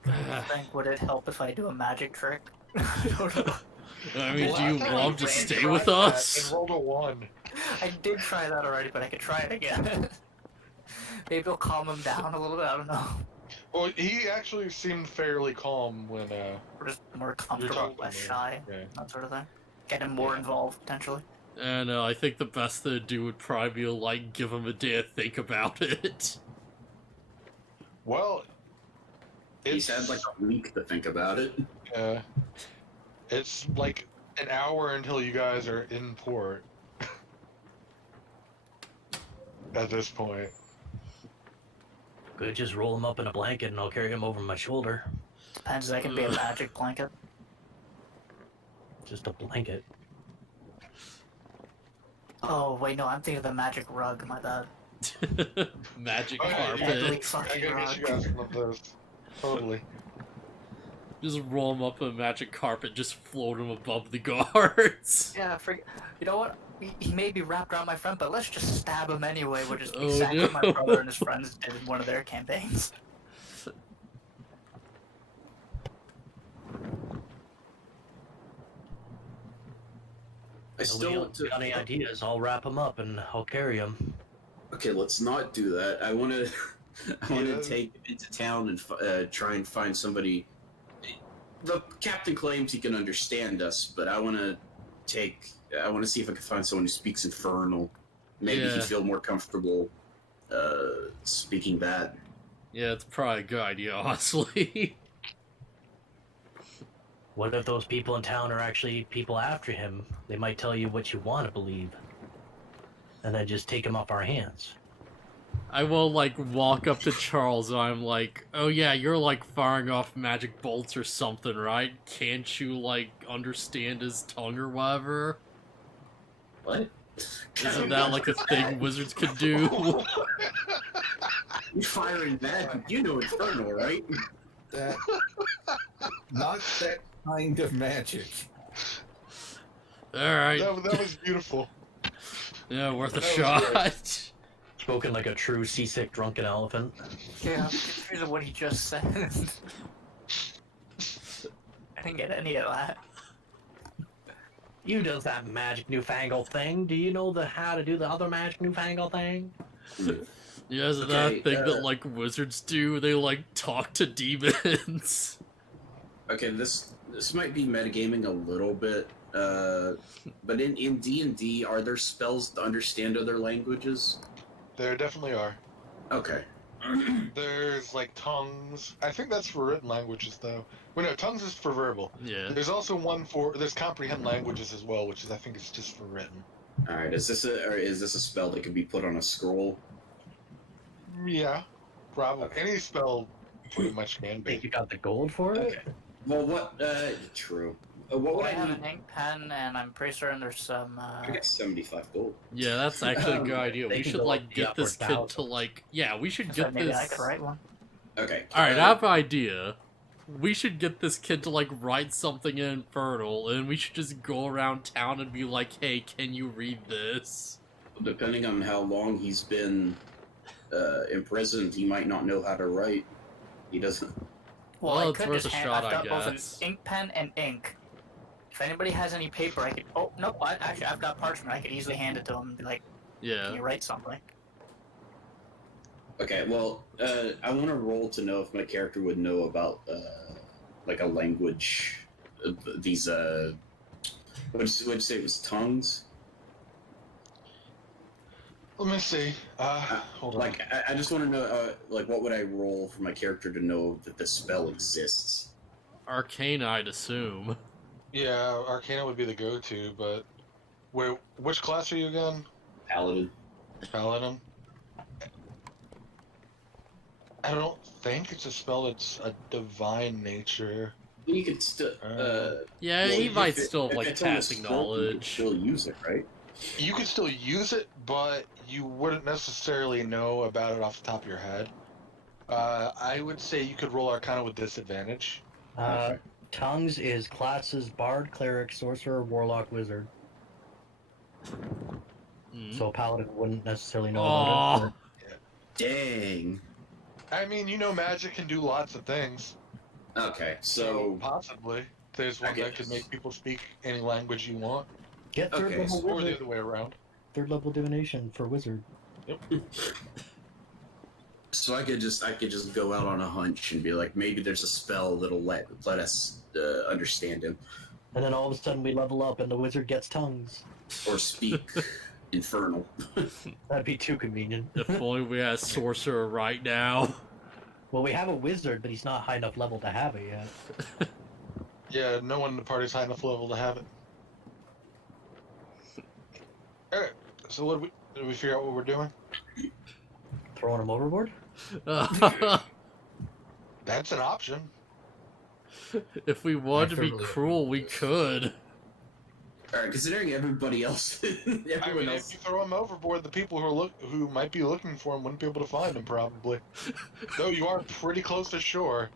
I think would it help if I do a magic trick? I don't know. I mean, Well, do you I thought want to ran stay tried with that us? And rolled a 1. I did try that already, but I could try it again. Maybe it'll calm him down a little bit. I don't know. Well, he actually seemed fairly calm when Or just more you're comfortable, talking less to him. shy, Yeah. that sort of thing. Get him more involved potentially. And I think the best thing to do would probably be to, like, give him a day to think about it. Well, He's had like a week to think about it. it's like an hour until you guys are in port. At this point. Could just roll him up in a blanket and I'll carry him over my shoulder. Depends, that can be a magic blanket. Just a blanket. Oh, wait, no, I'm thinking of the magic rug, my bad. Magic Oh, yeah, carpet. Deadly I fucking gotta rug. get you guys one of those. Totally. Just roll him up in a magic carpet, just float him above the guards. Yeah, you know what? He may be wrapped around my friend, but let's just stab him anyway, which is Oh, exactly what no. my brother and his friends did in one of their campaigns. I still Nobody want else to. got any ideas? I'll wrap him up and I'll carry him. Okay, let's not do that. I want to. I want Yeah. to take him into town and try and find somebody. The captain claims he can understand us, but I want to take. I want to see if I can find someone who speaks Infernal. Maybe Yeah. he'd feel more comfortable speaking that. Yeah, it's probably a good idea, honestly. What if those people in town are actually people after him? They might tell you what you want to believe. And then just take him off our hands. I will, like, walk up to Charles and I'm like, oh yeah, you're, like, firing off magic bolts or something, right? Can't you, like, understand his tongue or whatever? What? Isn't that, like, a thing wizards could do? You're firing that? You know Infernal, right? That not that kind of magic. Alright. That was beautiful. Yeah, worth a that was shot. Spoken like a true seasick drunken elephant. Yeah, I'm confused at what he just said. I didn't get any of that. You does that magic newfangled thing. Do you know how to do the other magic newfangled thing? Yeah, isn't Okay, that thing that, like, wizards do? They, like, talk to demons. Okay, this might be metagaming a little bit, but in D&D, are there spells to understand other languages? There definitely are. Okay. There's like tongues. I think that's for written languages though. Well, no, tongues is for verbal. Yeah. There's also there's comprehend languages as well, which is I think it's just for written. All right. Is this a spell that can be put on a scroll? Yeah, probably. Any spell pretty much can Think be. you got the gold for it? Well, what? True. What Well, would I I have need? an ink pen, and I'm pretty certain there's some. I got 75 gold. Yeah, that's actually a good idea. They We can should, go like, up the get this upward kid bound. to, like... Yeah, we should So get maybe this... I could write one. Okay. Alright, I have an idea. We should get this kid to, like, write something in Infernal, and we should just go around town and be like, hey, can you read this? Depending on how long he's been imprisoned, he might not know how to write. He doesn't. Well, Well, I it's could worth just a hand. shot, I've I got both an guess. ink pen and ink. If anybody has any paper, I could. Oh no, actually, I've got parchment. I could easily hand it to him and be like, "Can Yeah. you write something?" Okay, well, I want to roll to know if my character would know about, like a language, these, what'd you say it was, tongues? Let me see. Hold on. Like, I just want to know, like, what would I roll for my character to know that the spell exists? Arcane, I'd assume. Yeah, Arcana would be the go-to, but wait, which class are you again? Paladin. Paladin. I don't think it's a spell that's a divine nature. You could still, Yeah, well, he if might it- still, if like, it's on the passing scroll, you could knowledge. still use it, right? You could still use it, but you wouldn't necessarily know about it off the top of your head. I would say you could roll Arcana with disadvantage. Okay. Tongues is classes Bard, Cleric, Sorcerer, Warlock, Wizard. So Paladin wouldn't necessarily know about it. Dang. I mean, you know, magic can do lots of things. Okay, so possibly there's one that could make people speak any language you want. Get third Okay, level Or the wizard. other way around. Third level divination for wizard. Yep. so I could just go out on a hunch and be like, maybe there's a spell that'll let us understand him And then all of a sudden we level up and the wizard gets tongues. or speak infernal. That'd be too convenient. If only we had a sorcerer right now. Well, we have a wizard, but he's not high enough level to have it yet. Yeah, no one in the party's high enough level to have it. Alright, so what did we figure out what we're doing? Throwing him overboard? That's an option. If we wanted to be thoroughly cruel, we could. Alright, considering everybody else, I mean, if you throw him overboard, the people who might be looking for him wouldn't be able to find him, probably. Though you are pretty close to shore.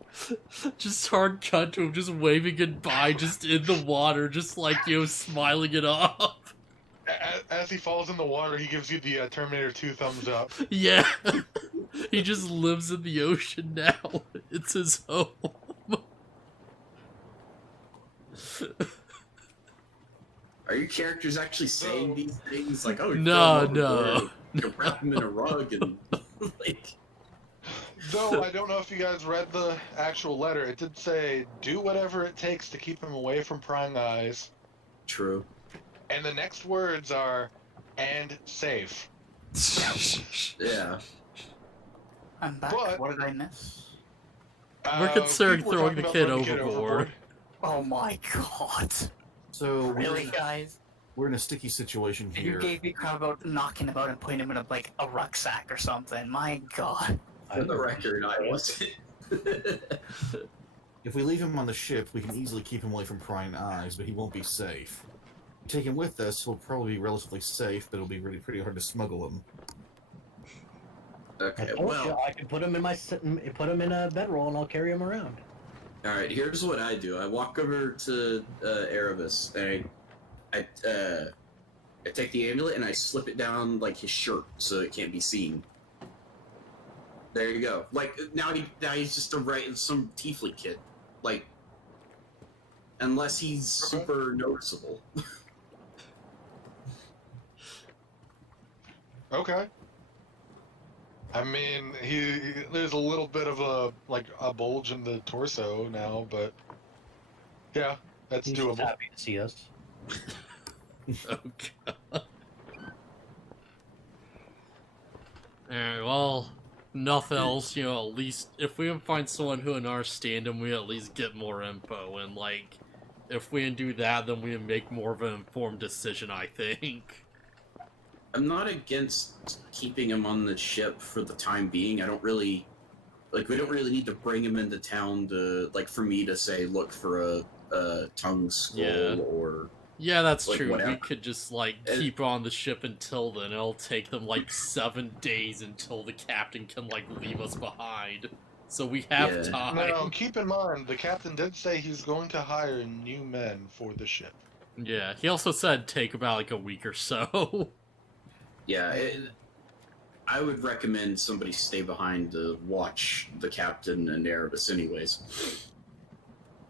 Just hard cut to him just waving goodbye just in the water, just like, smiling it off. As he falls in the water, he gives you the Terminator 2 thumbs up. Yeah. He just lives in the ocean now. It's his home. Are your characters actually saying these things? Like, oh, No. You wrap him in a rug and like. Though I don't know if you guys read the actual letter. It did say, do whatever it takes to keep him away from prying eyes. True. And the next words are, and safe. Yeah. I'm back. But- What did I miss? We're considering people were throwing talking the about kid throwing overboard. Oh my god. So Really, guys? we're in a sticky situation You here. gave me crap about knocking about and putting him in a rucksack or something. My god. For the record, I wasn't. If we leave him on the ship, we can easily keep him away from prying eyes, but he won't be safe. Take him with us, he'll probably be relatively safe, but it'll be really pretty hard to smuggle him. I Okay, told you, well, I can put him in a bedroll and I'll carry him around. alright, here's what I do. I walk over to Erebus, and I take the amulet and I slip it down, like, his shirt, so it can't be seen. There you go. Like, now he's just some tiefling kid. Like, unless he's super noticeable. Okay. I mean, there's a little bit of a bulge in the torso now, but yeah, that's He's just doable. happy to see us. Oh, God. Alright, well, nothing else, at least, if we can find someone who understand him, we at least get more info, and, like, if we can do that, then we can make more of an informed decision, I think. I'm not against keeping him on the ship for the time being. I don't really... Like, we don't really need to bring him into town to... Like, for me to say, look for a tongue scroll Yeah. or... Yeah, that's Like, true. whatever. We could just, like, keep on the ship until then. It'll take them, like, 7 days until the captain can, like, leave us behind. So we have Yeah. time. Now, keep in mind, the captain did say he's going to hire new men for the ship. Yeah, he also said take about, like, a week or so. Yeah, I would recommend somebody stay behind to watch the captain and Erebus anyways.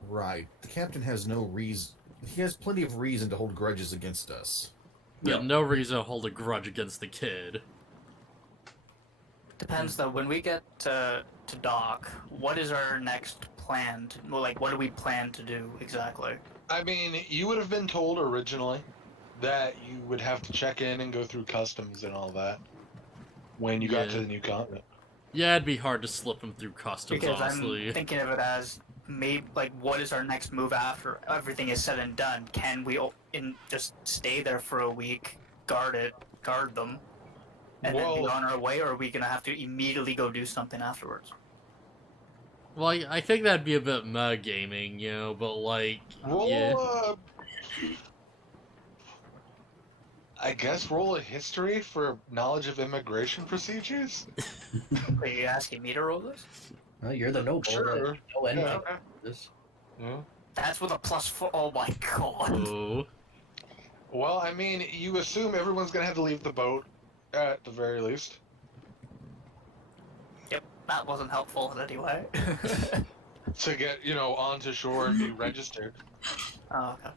Right. The captain has no reason. He has plenty of reason to hold grudges against us. Yeah, Yeah. no reason to hold a grudge against the kid. Depends though. When we get to dock, what is our next plan? Well, like, what do we plan to do exactly? I mean, you would have been told originally that you would have to check in and go through customs and all that when you got to the new continent. Yeah, it'd be hard to slip him through customs, Because honestly. I'm thinking of it as maybe like, what is our next move after everything is said and done? Can we just stay there for a week, guard them, and then be on our way, or are we gonna have to immediately go do something afterwards? Well, I think that'd be a bit meta-gaming, you know, but like, I guess roll a history for knowledge of immigration procedures? Are you asking me to roll this? Well, you're the noble. Sure. No anything. Yeah, okay. This. Yeah. That's with a +4. Oh my god. oh. Well, I mean, you assume everyone's gonna have to leave the boat at the very least. Yep, that wasn't helpful in any way. To get, onto shore and be registered. Oh, okay.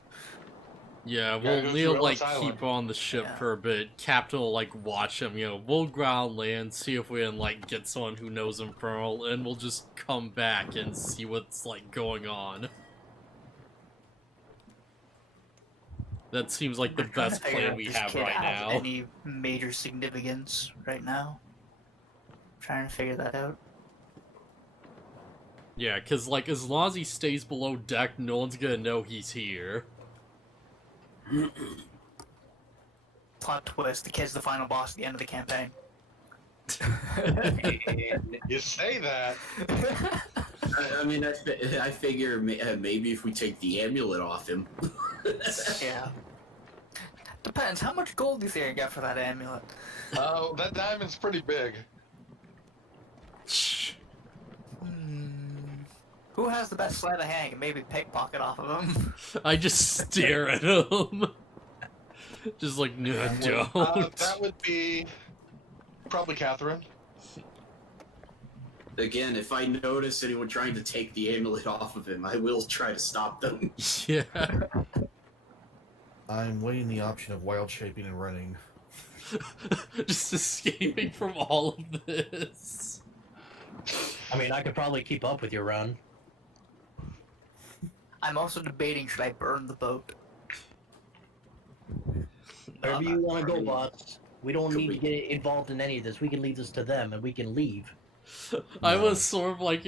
Yeah, Gotta we'll go like through Ellis Island. keep on the ship Yeah. for a bit. Captain will like watch him, you know, we'll ground land, see if we can like get someone who knows him Pearl, and we'll just come back and see what's like going on. That seems like the I'm trying to best figure plan out we if this have kid right has now. Any major significance right now? Trying to figure that out. Yeah, cause like as long as he stays below deck, no one's gonna know he's here. Plot twist: the kid's the final boss at the end of the campaign. You say that. I mean, I figure maybe if we take the amulet off him. Yeah. Depends. How much gold do you think I get for that amulet? Oh, that diamond's pretty big. Who has the best sleight of hand? And maybe pickpocket off of him. I just stare at him. Just like, no, don't. That would be probably Catherine. Again, if I notice anyone trying to take the amulet off of him, I will try to stop them. Yeah. I'm weighing the option of wild shaping and running. Just escaping from all of this. I mean, I could probably keep up with your run. I'm also debating, should I burn the boat? Wherever you want to go, burning. boss. We don't need to get involved in any of this. We can leave this to them, and we can leave. I was sort of like,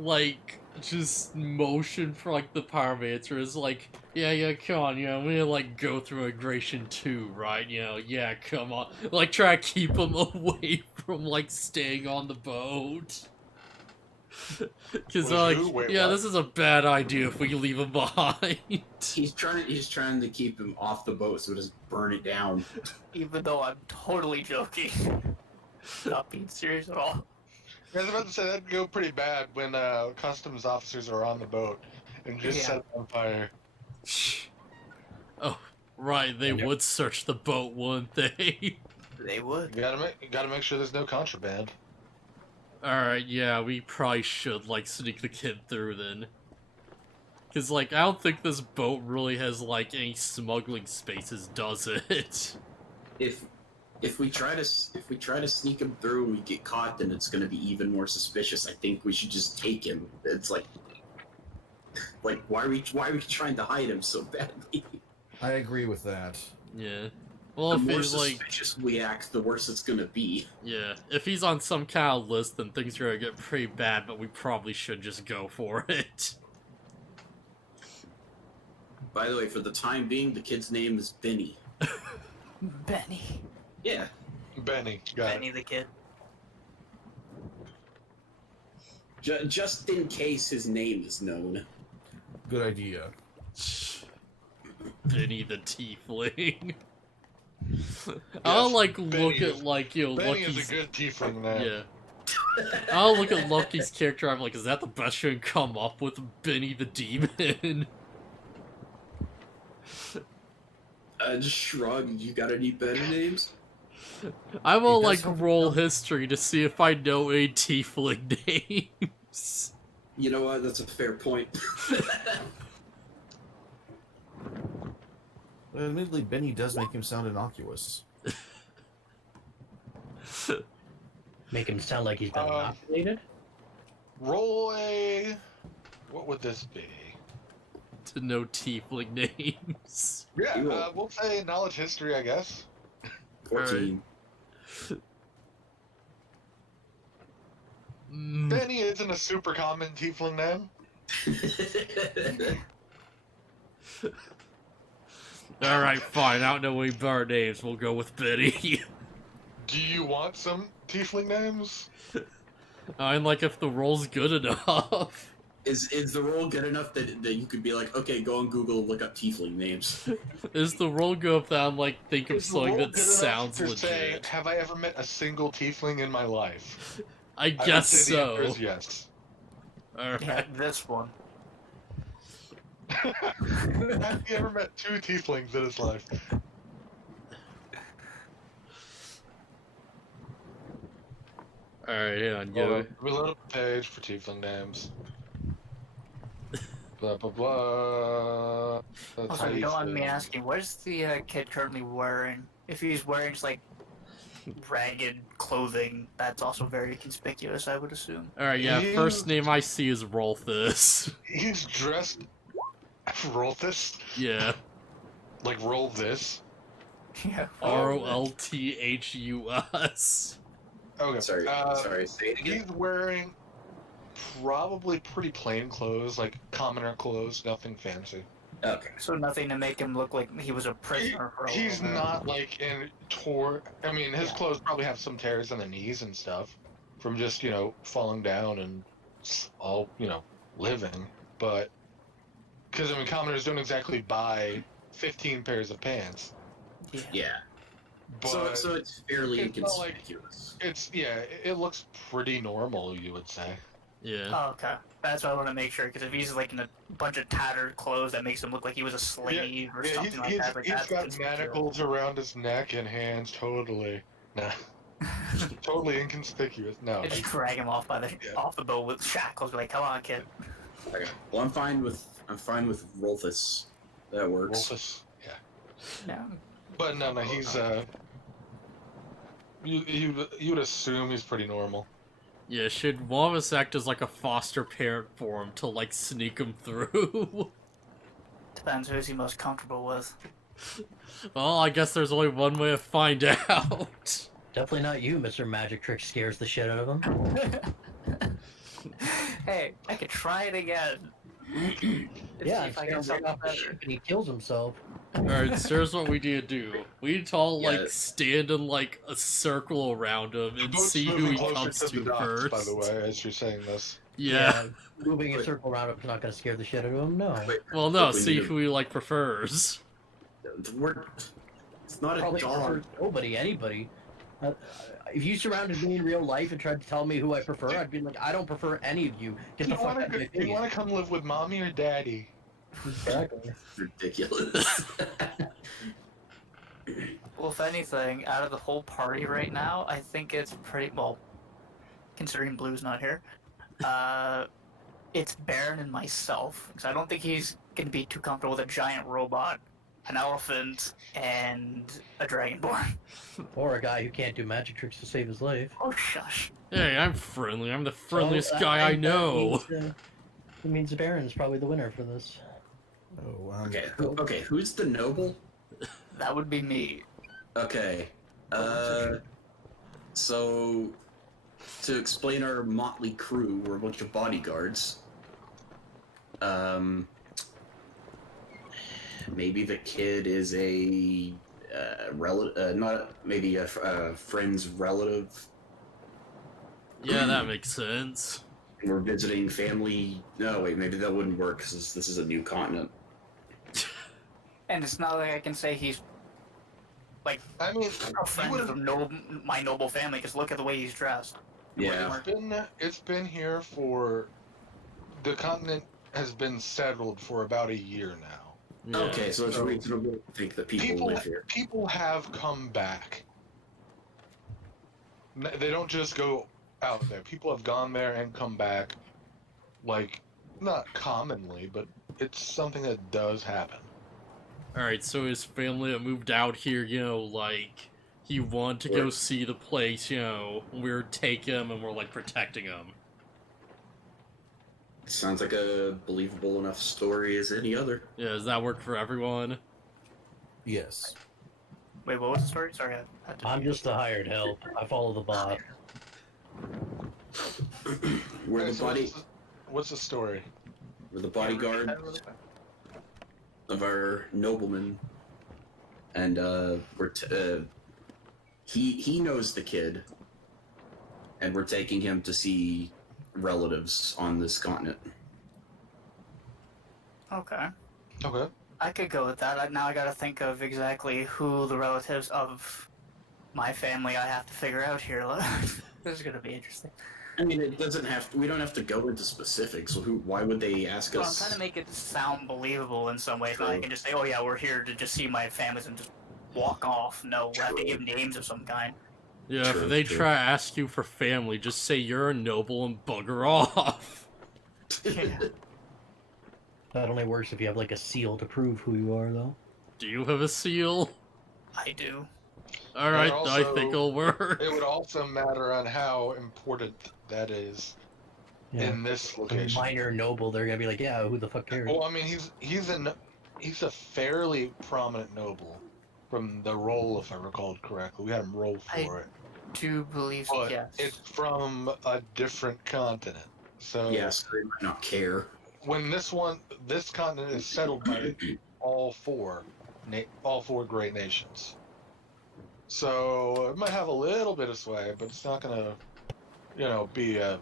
like, just motion for, like, the Pyromancer is like, yeah, come on, I'm gonna, like, go through Immigration 2, right? Yeah, come on. Like, try to keep him away from, like, staying on the boat. Because, like, Wait, yeah, what? this is a bad idea if we leave him behind. He's trying to keep him off the boat so it doesn't burn it down. Even though I'm totally joking. Not being serious at all. I was about to say that'd go pretty bad when customs officers are on the boat and just set it on fire. Oh, right, they would search the boat, wouldn't they? They would. You gotta make sure there's no contraband. Alright, yeah, we probably should, like, sneak the kid through then. Because, like, I don't think this boat really has, like, any smuggling spaces, does it? If we try to sneak him through and we get caught, then it's going to be even more suspicious. I think we should just take him. It's like why are we trying to hide him so badly? I agree with that. Yeah. Well, The if more he's, like, suspicious we act, the worse it's going to be. yeah, if he's on some kind of list, then things are gonna get pretty bad, but we probably should just go for it. By the way, for the time being, the kid's name is Benny. Benny. Yeah. Benny, got Benny it. the kid. Just in case his name is known. Good idea. Benny the Tiefling. I'll, like, look Benny at, like, Benny Lucky's... is a good tiefling name. Yeah. I'll look at Lucky's character, I'm like, is that the best you can come up with, Benny the Demon? Just shrug. You got any better names? I will, He like, does have- roll history to see if I know any Tiefling names. You know what? That's a fair point. Well, admittedly, Benny does make him sound innocuous. Make him sound like he's been inoculated. Roll a... What would this be? To know tiefling names. Yeah, we'll say knowledge history, I guess. 14. Benny isn't a super common tiefling name. Alright, fine. I don't know any better names. We'll go with Benny. Do you want some tiefling names? I'm like, if the roll's good enough. Is the roll good enough that you could be like, okay, go on Google and look up tiefling names? Is the roll good enough that I'm like, think of Is the something roll that good enough sounds to legit? say, have I ever met a single tiefling in my life? I I would guess say the answer so. is yes. Alright. Yeah, this one. Have you ever met 2 tieflings in his life? Alright, hang on, Hold go. on, reload up the page for tiefling names. Blah blah blah. That's Also, how if you don't mind me say- asking, what is the kid currently wearing? If he's wearing just like ragged clothing, that's also very conspicuous, I would assume. Alright, yeah, He- first name I see is Rolthus. He's dressed. Roll this? Yeah. Like roll this? Yeah. Rolthus. Okay. Sorry, sorry, say it again. He's wearing probably pretty plain clothes, like commoner clothes, nothing fancy. Okay. So nothing to make him look like he was a prisoner for a He's little bit. not like in tore. I mean, his Yeah. clothes probably have some tears in the knees and stuff from just falling down and all living. But because I mean, commoners don't exactly buy 15 pairs of pants. Yeah. But So it's fairly it's not like- inconspicuous. it looks pretty normal, you would say. Yeah. Oh, okay. That's what I want to make sure, because if he's like in a bunch of tattered clothes, that makes him look like he was a slave or something like that. Like he's that's got conspicuous. manacles around his neck and hands, totally. Nah. Totally inconspicuous. No. And just drag him off Yeah. off the boat with shackles. Be like, come on, kid. Okay. Well, I'm fine with Rolthus. That works. Wolfus. Yeah. Yeah. But no, he's you'd assume he's pretty normal. Yeah, should one of us act as like a foster parent for him to like sneak him through? Depends who's he most comfortable with. Well, I guess there's only one way to find out. Definitely not you, Mr. Magic Trick scares the shit out of him. Hey, I could try it again. And see Yeah, if I and get something off the better. ship and he kills himself. Alright, so here's what we need to do. We need to all Yeah. like stand in like a circle around him and Boat's see who moving he closer comes to to the docks, first. by the way, as you're saying this. Yeah. Moving a circle around him is not going to scare the shit out of him, no. Wait, Well, no, we see need to- who he like prefers. It's not a Probably dog. prefers nobody, anybody. If you surrounded me in real life and tried to tell me who I prefer, I'd be like, I don't prefer any of you. Get the fuck out of my Do you face. want to come live with mommy or daddy? Exactly. Ridiculous. Well, if anything, out of the whole party right now, I think it's pretty well. Considering Blue's not here, it's Baron and myself, because I don't think he's gonna be too comfortable with a giant robot, an elephant, and a dragonborn. Or a guy who can't do magic tricks to save his life. Oh shush! Hey, I'm friendly. I'm the friendliest So, guy I that know. means Baron's probably the winner for this. Oh, Okay, who's the noble? That would be me. Okay. So to explain our motley crew, we're a bunch of bodyguards. Maybe the kid is a relative, not maybe a friend's relative. Yeah, that makes sense. We're visiting family. No, wait, maybe that wouldn't work because this is a new continent. And it's not like I can say he's I mean, a friend of my noble family, because look at the way he's dressed. Yeah. it's been here for the continent has been settled for about a year now. Yeah. Okay, so it's reasonable to think that people live here. People have come back. They don't just go out there. People have gone there and come back, like, not commonly, but it's something that does happen. Alright, so his family that moved out here, like, he wanted to go see the place, you know, we're taking him and we're, like, protecting him. Sounds like a believable enough story as any other. Yeah, does that work for everyone? Yes. Wait, what was the story? Sorry, I had to. I'm just the hired help. I follow the bot. We're Okay, the so body. what's the story? We're the bodyguard of our nobleman, and he knows the kid, and we're taking him to see relatives on this continent. Okay. Okay. I could go with that. Now I gotta think of exactly who the relatives of my family I have to figure out here. This is gonna be interesting. I mean, it doesn't have. We don't have to go into specifics. Why would they ask So I'm us? trying to make it sound believable in some ways. True. I can just say, "Oh yeah, we're here to just see my families," and just walk off. No, we have to give names of some kind. Yeah, True, if they true. try to ask you for family, just say you're a noble and bugger off. Yeah. That only works if you have like a seal to prove who you are, though. Do you have a seal? I do. Alright, I also- think it'll work. It would also matter on how important that is in this A location. minor noble, they're gonna be like, yeah, who the fuck cares? Well, I mean, he's a fairly prominent noble from the roll, if I recalled correctly. We had him roll for it, Do believe but yes. it's from a different continent. So Yes, they might not care. when this continent is settled by all four great nations. So it might have a little bit of sway, but it's not gonna, be a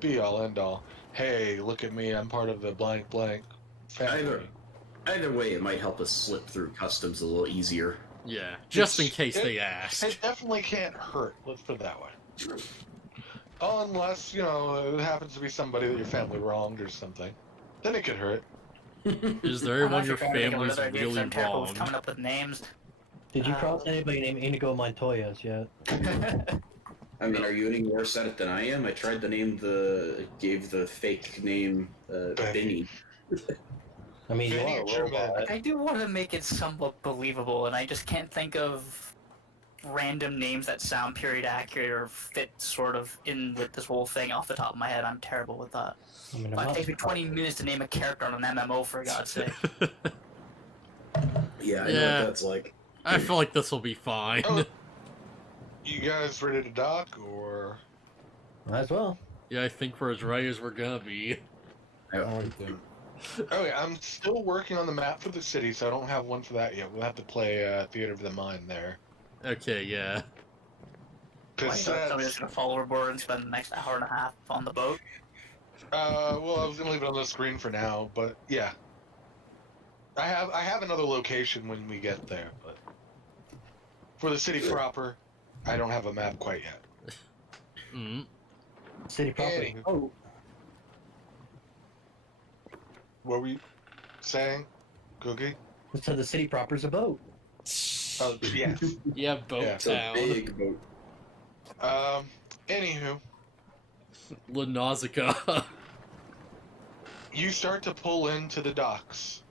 be-all, end-all. Hey, look at me, I'm part of the blank family. Either way, it might help us slip through customs a little easier. Yeah, just in case they ask. It definitely can't hurt, let's put it that way. Unless, it happens to be somebody that your family wronged or something. Then it could hurt. Is there anyone your I'm trying to think of family's another idea 'cause really I'm terrible with wronged? coming up with names. Did you cross anybody named Inigo Montoya's yet? I mean, are you any worse at it than I am? I tried to gave the fake name, Benny. I mean, you Vinny are a German. robot. I do want to make it somewhat believable, and I just can't think of random names that sound period accurate or fit sort of in with this whole thing off the top of my head. I'm terrible with that. I mean, It takes me 20 minutes to name a character on an MMO, for God's sake. Yeah, I know Yeah. what that's like. I feel like this will be fine. Oh. You guys ready to dock, or? Might as well. Yeah, I think we're as right as we're gonna be. Alright then. Okay, I'm still working on the map for the city, so I don't have one for that yet. We'll have to play Theater of the Mind there. Okay, yeah. Why is somebody just gonna fall overboard and spend the next hour and a half on the boat? Well, I was gonna leave it on the screen for now, but yeah. I have another location when we get there, but for the city proper, I don't have a map quite yet. Mm. City property. Anywho. Oh, What were you saying, Cookie? so the city proper's a boat. Oh, yes. Yeah, boat Yeah, It's a town. big boat. Anywho, La Nausicaa. you start to pull into the docks.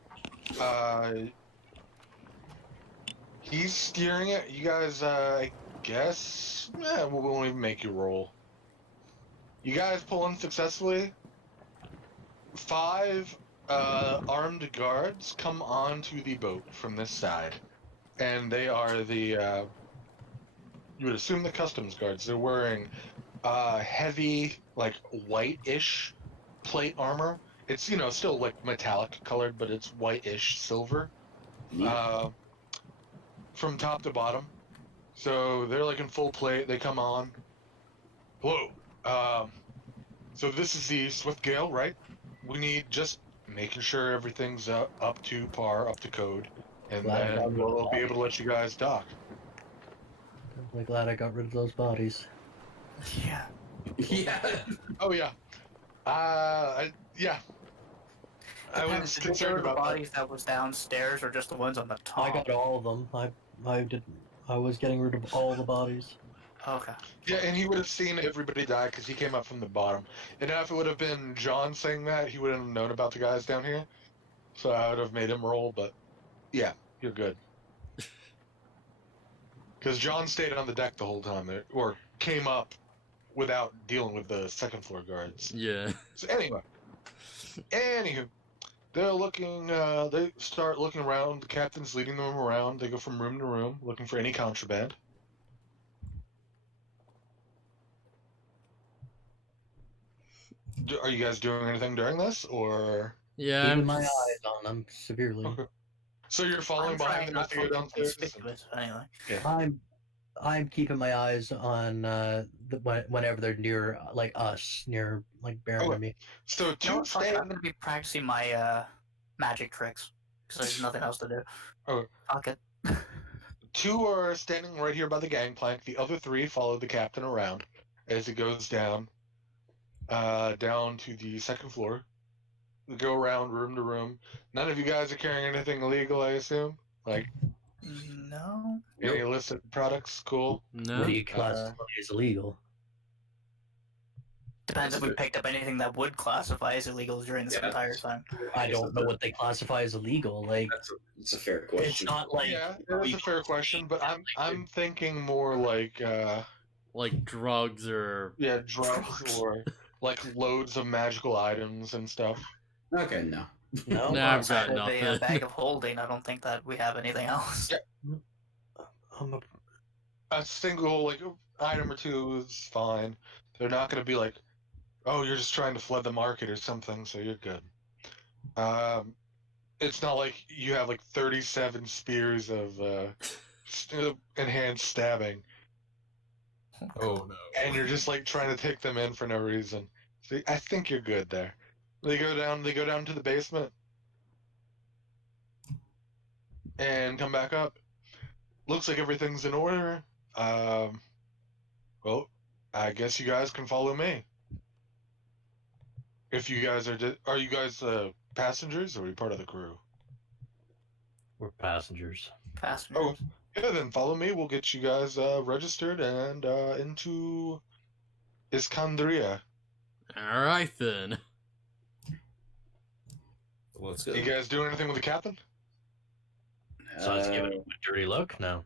He's steering it. You guys, I guess, we won't even make you roll. You guys pull in successfully. 5 armed guards come onto the boat from this side, and they are the you would assume the customs guards. They're wearing heavy, like white-ish plate armor. It's still like metallic colored, but it's white-ish silver from top to bottom. So they're like in full plate. They come on. Hello. So this is the Swift Gale, right? We need just making sure everything's up to par, up to code, and then we'll be able to let you guys dock. I'm glad I got rid of those bodies. Yeah. Yeah. Oh yeah. Yeah. I was Did concerned the about that. bodies that was downstairs or just the ones on the top? I got all of them. I was getting rid of all the bodies. Okay. Yeah, and he would have seen everybody die because he came up from the bottom. And if it would have been John saying that, he wouldn't have known about the guys down here. So I would have made him roll, but yeah, you're good. Because John stayed on the deck the whole time, or came up without dealing with the second floor guards. Yeah. So anywho, they're looking. They start looking around. The captain's leading them around. They go from room to room, looking for any contraband. Are you guys doing anything during this, or? Yeah, Keeping I'm my just... eyes on them severely. Okay. So you're following I'm behind trying them not as to they go look downstairs? conspicuous, anyway. Yeah. I'm keeping my eyes on whenever they're near like us, near like Baron Okay. and me. So You know two what, fuck it, stay. I'm gonna be practicing my magic tricks. Because there's nothing else to do. Oh. Fuck it. Two are standing right here by the gangplank. The other three follow the captain around as it goes down to the second floor. We go around room to room. None of you guys are carrying anything illegal, I assume? Like No. any illicit products? Cool. No. What do you classify as illegal? Depends if we picked up anything that would classify as illegal during this entire time. I don't know what they classify as illegal. Like, That's a fair question. it's not like Yeah, that's a fair question, but I'm thinking more like drugs or... yeah, drugs or like loads of magical items and stuff. Okay, no. no. Nah, I've Outside got of a nothing. bag of holding, I don't think that we have anything else. Yeah. I'm A single like item or two is fine. They're not going to be like, oh, you're just trying to flood the market or something, so you're good. It's not like you have like 37 spears of enhanced stabbing. Oh no. And you're just like trying to take them in for no reason. So I think you're good there. They go down to the basement and come back up. Looks like everything's in order. Well, I guess you guys can follow me. If you guys are you guys passengers or are you part of the crew? We're passengers. Passengers. Oh, yeah, then follow me. We'll get you guys registered and into Iskandria. Alright then. Let's go. You guys doing anything with the captain? So let's give it a dirty look now.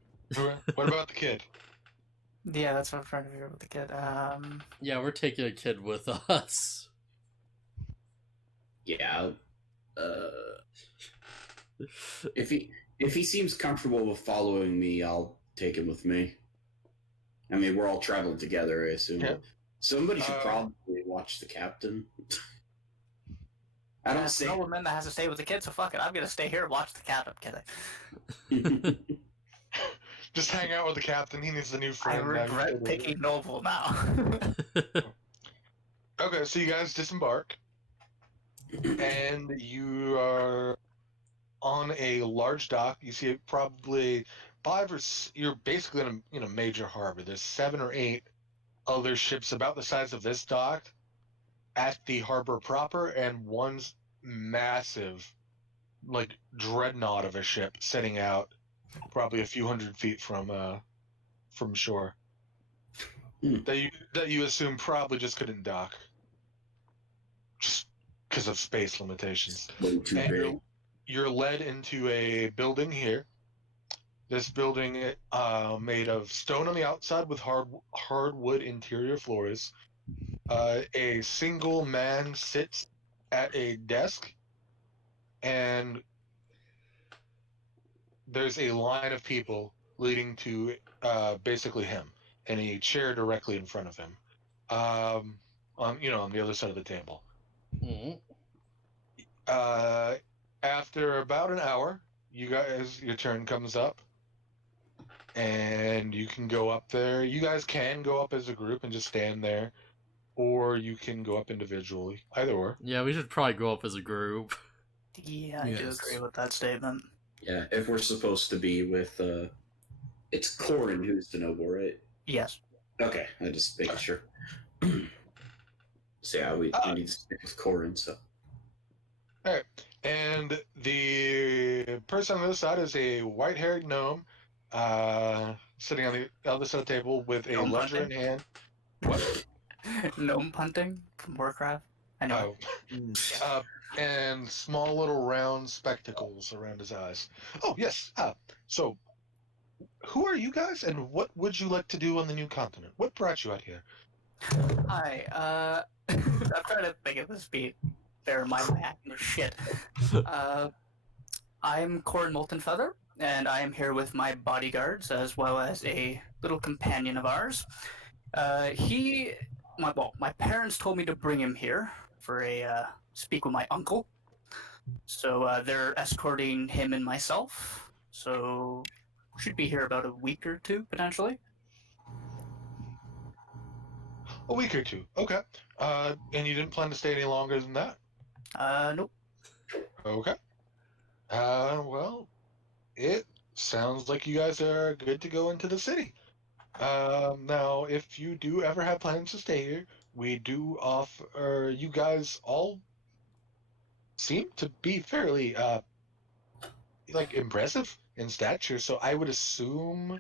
What about the kid? Yeah, that's what I'm trying to figure out with the kid. Yeah, we're taking a kid with us. Yeah. If he seems comfortable with following me, I'll take him with me. I mean, we're all traveling together, I assume. Yeah. Somebody should probably watch the captain. I don't say. No woman that has to stay with the kid, so fuck it. I'm gonna stay here and watch the captain. Kidding. Just hang out with the captain. He needs a new friend. I regret picking Noble now. Okay, so you guys disembark, and you are on a large dock. You see probably you're basically in a major harbor. There's 7 or 8 other ships about the size of this dock at the harbor proper, and one's massive, like dreadnought of a ship sitting out probably a few hundred feet from shore. That you assume probably just couldn't dock, just because of space limitations. Way too big. You're led into a building here. This building made of stone on the outside with hardwood interior floors. A single man sits at a desk, and there's a line of people leading to basically him, and a chair directly in front of him, on the other side of the table. After about an hour, your turn comes up, and you can go up there. You guys can go up as a group and just stand there, or you can go up individually. Either or. Yeah, we should probably go up as a group. Yeah, I do Yes. agree with that statement. Yeah, if we're supposed to be with, it's Corin who's the noble, right? Yes. Okay, I just making sure. So yeah, we need to stick with Corin, so. Alright, and the person on the other side is a white-haired gnome, sitting on the other side of the table with a Gnome ledger in hunting? hand. What? Gnome hunting from Warcraft? I know. And small little round spectacles around his eyes. Oh, yes. So, who are you guys, and what would you like to do on the new continent? What brought you out here? Hi, I'm trying to think of this beat. Bear in mind my acting is shit. I'm Corin Molten Feather, and I am here with my bodyguards as well as a little companion of ours. My parents told me to bring him here for a speak with my uncle. So they're escorting him and myself. So should be here about a week or two potentially. A week or two. Okay. And you didn't plan to stay any longer than that? Nope. Okay. Well, it sounds like you guys are good to go into the city. Now, if you do ever have plans to stay here, we do offer. You guys all seem to be fairly, like, impressive in stature, so I would assume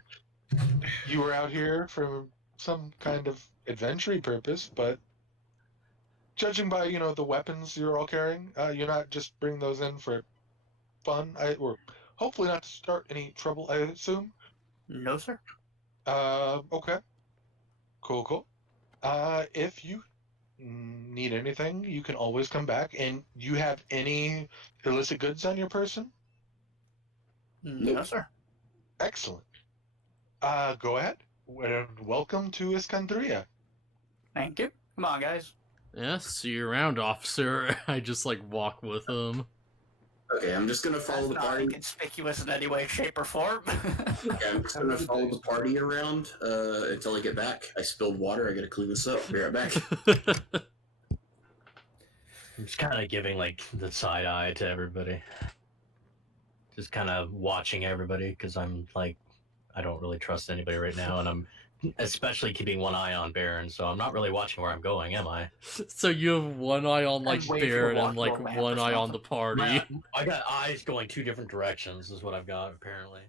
you were out here for some kind of adventure purpose, but judging by, the weapons you're all carrying, you're not just bringing those in for fun, or hopefully not to start any trouble, I assume. No, sir. Okay. Cool. If you need anything, you can always come back. And you have any illicit goods on your person? No, sir. Excellent. Go ahead. Welcome to Iskandria. Thank you. Come on, guys. Yeah, see you around, officer. I just like walk with him. Okay, I'm just gonna follow That's the not party. inconspicuous in any way, shape, or form. Okay, I'm just gonna follow the party around until I get back. I spilled water. I gotta clean this up. Be right back. I'm just kind of giving like the side eye to everybody. Just kind of watching everybody because I'm like, I don't really trust anybody right now, and I'm especially keeping one eye on Baron, so I'm not really watching where I'm going, am I? So you have one eye on like wait for Baron a and like walkable lamp one or eye on the something. party. I got eyes going two different directions, is what I've got apparently.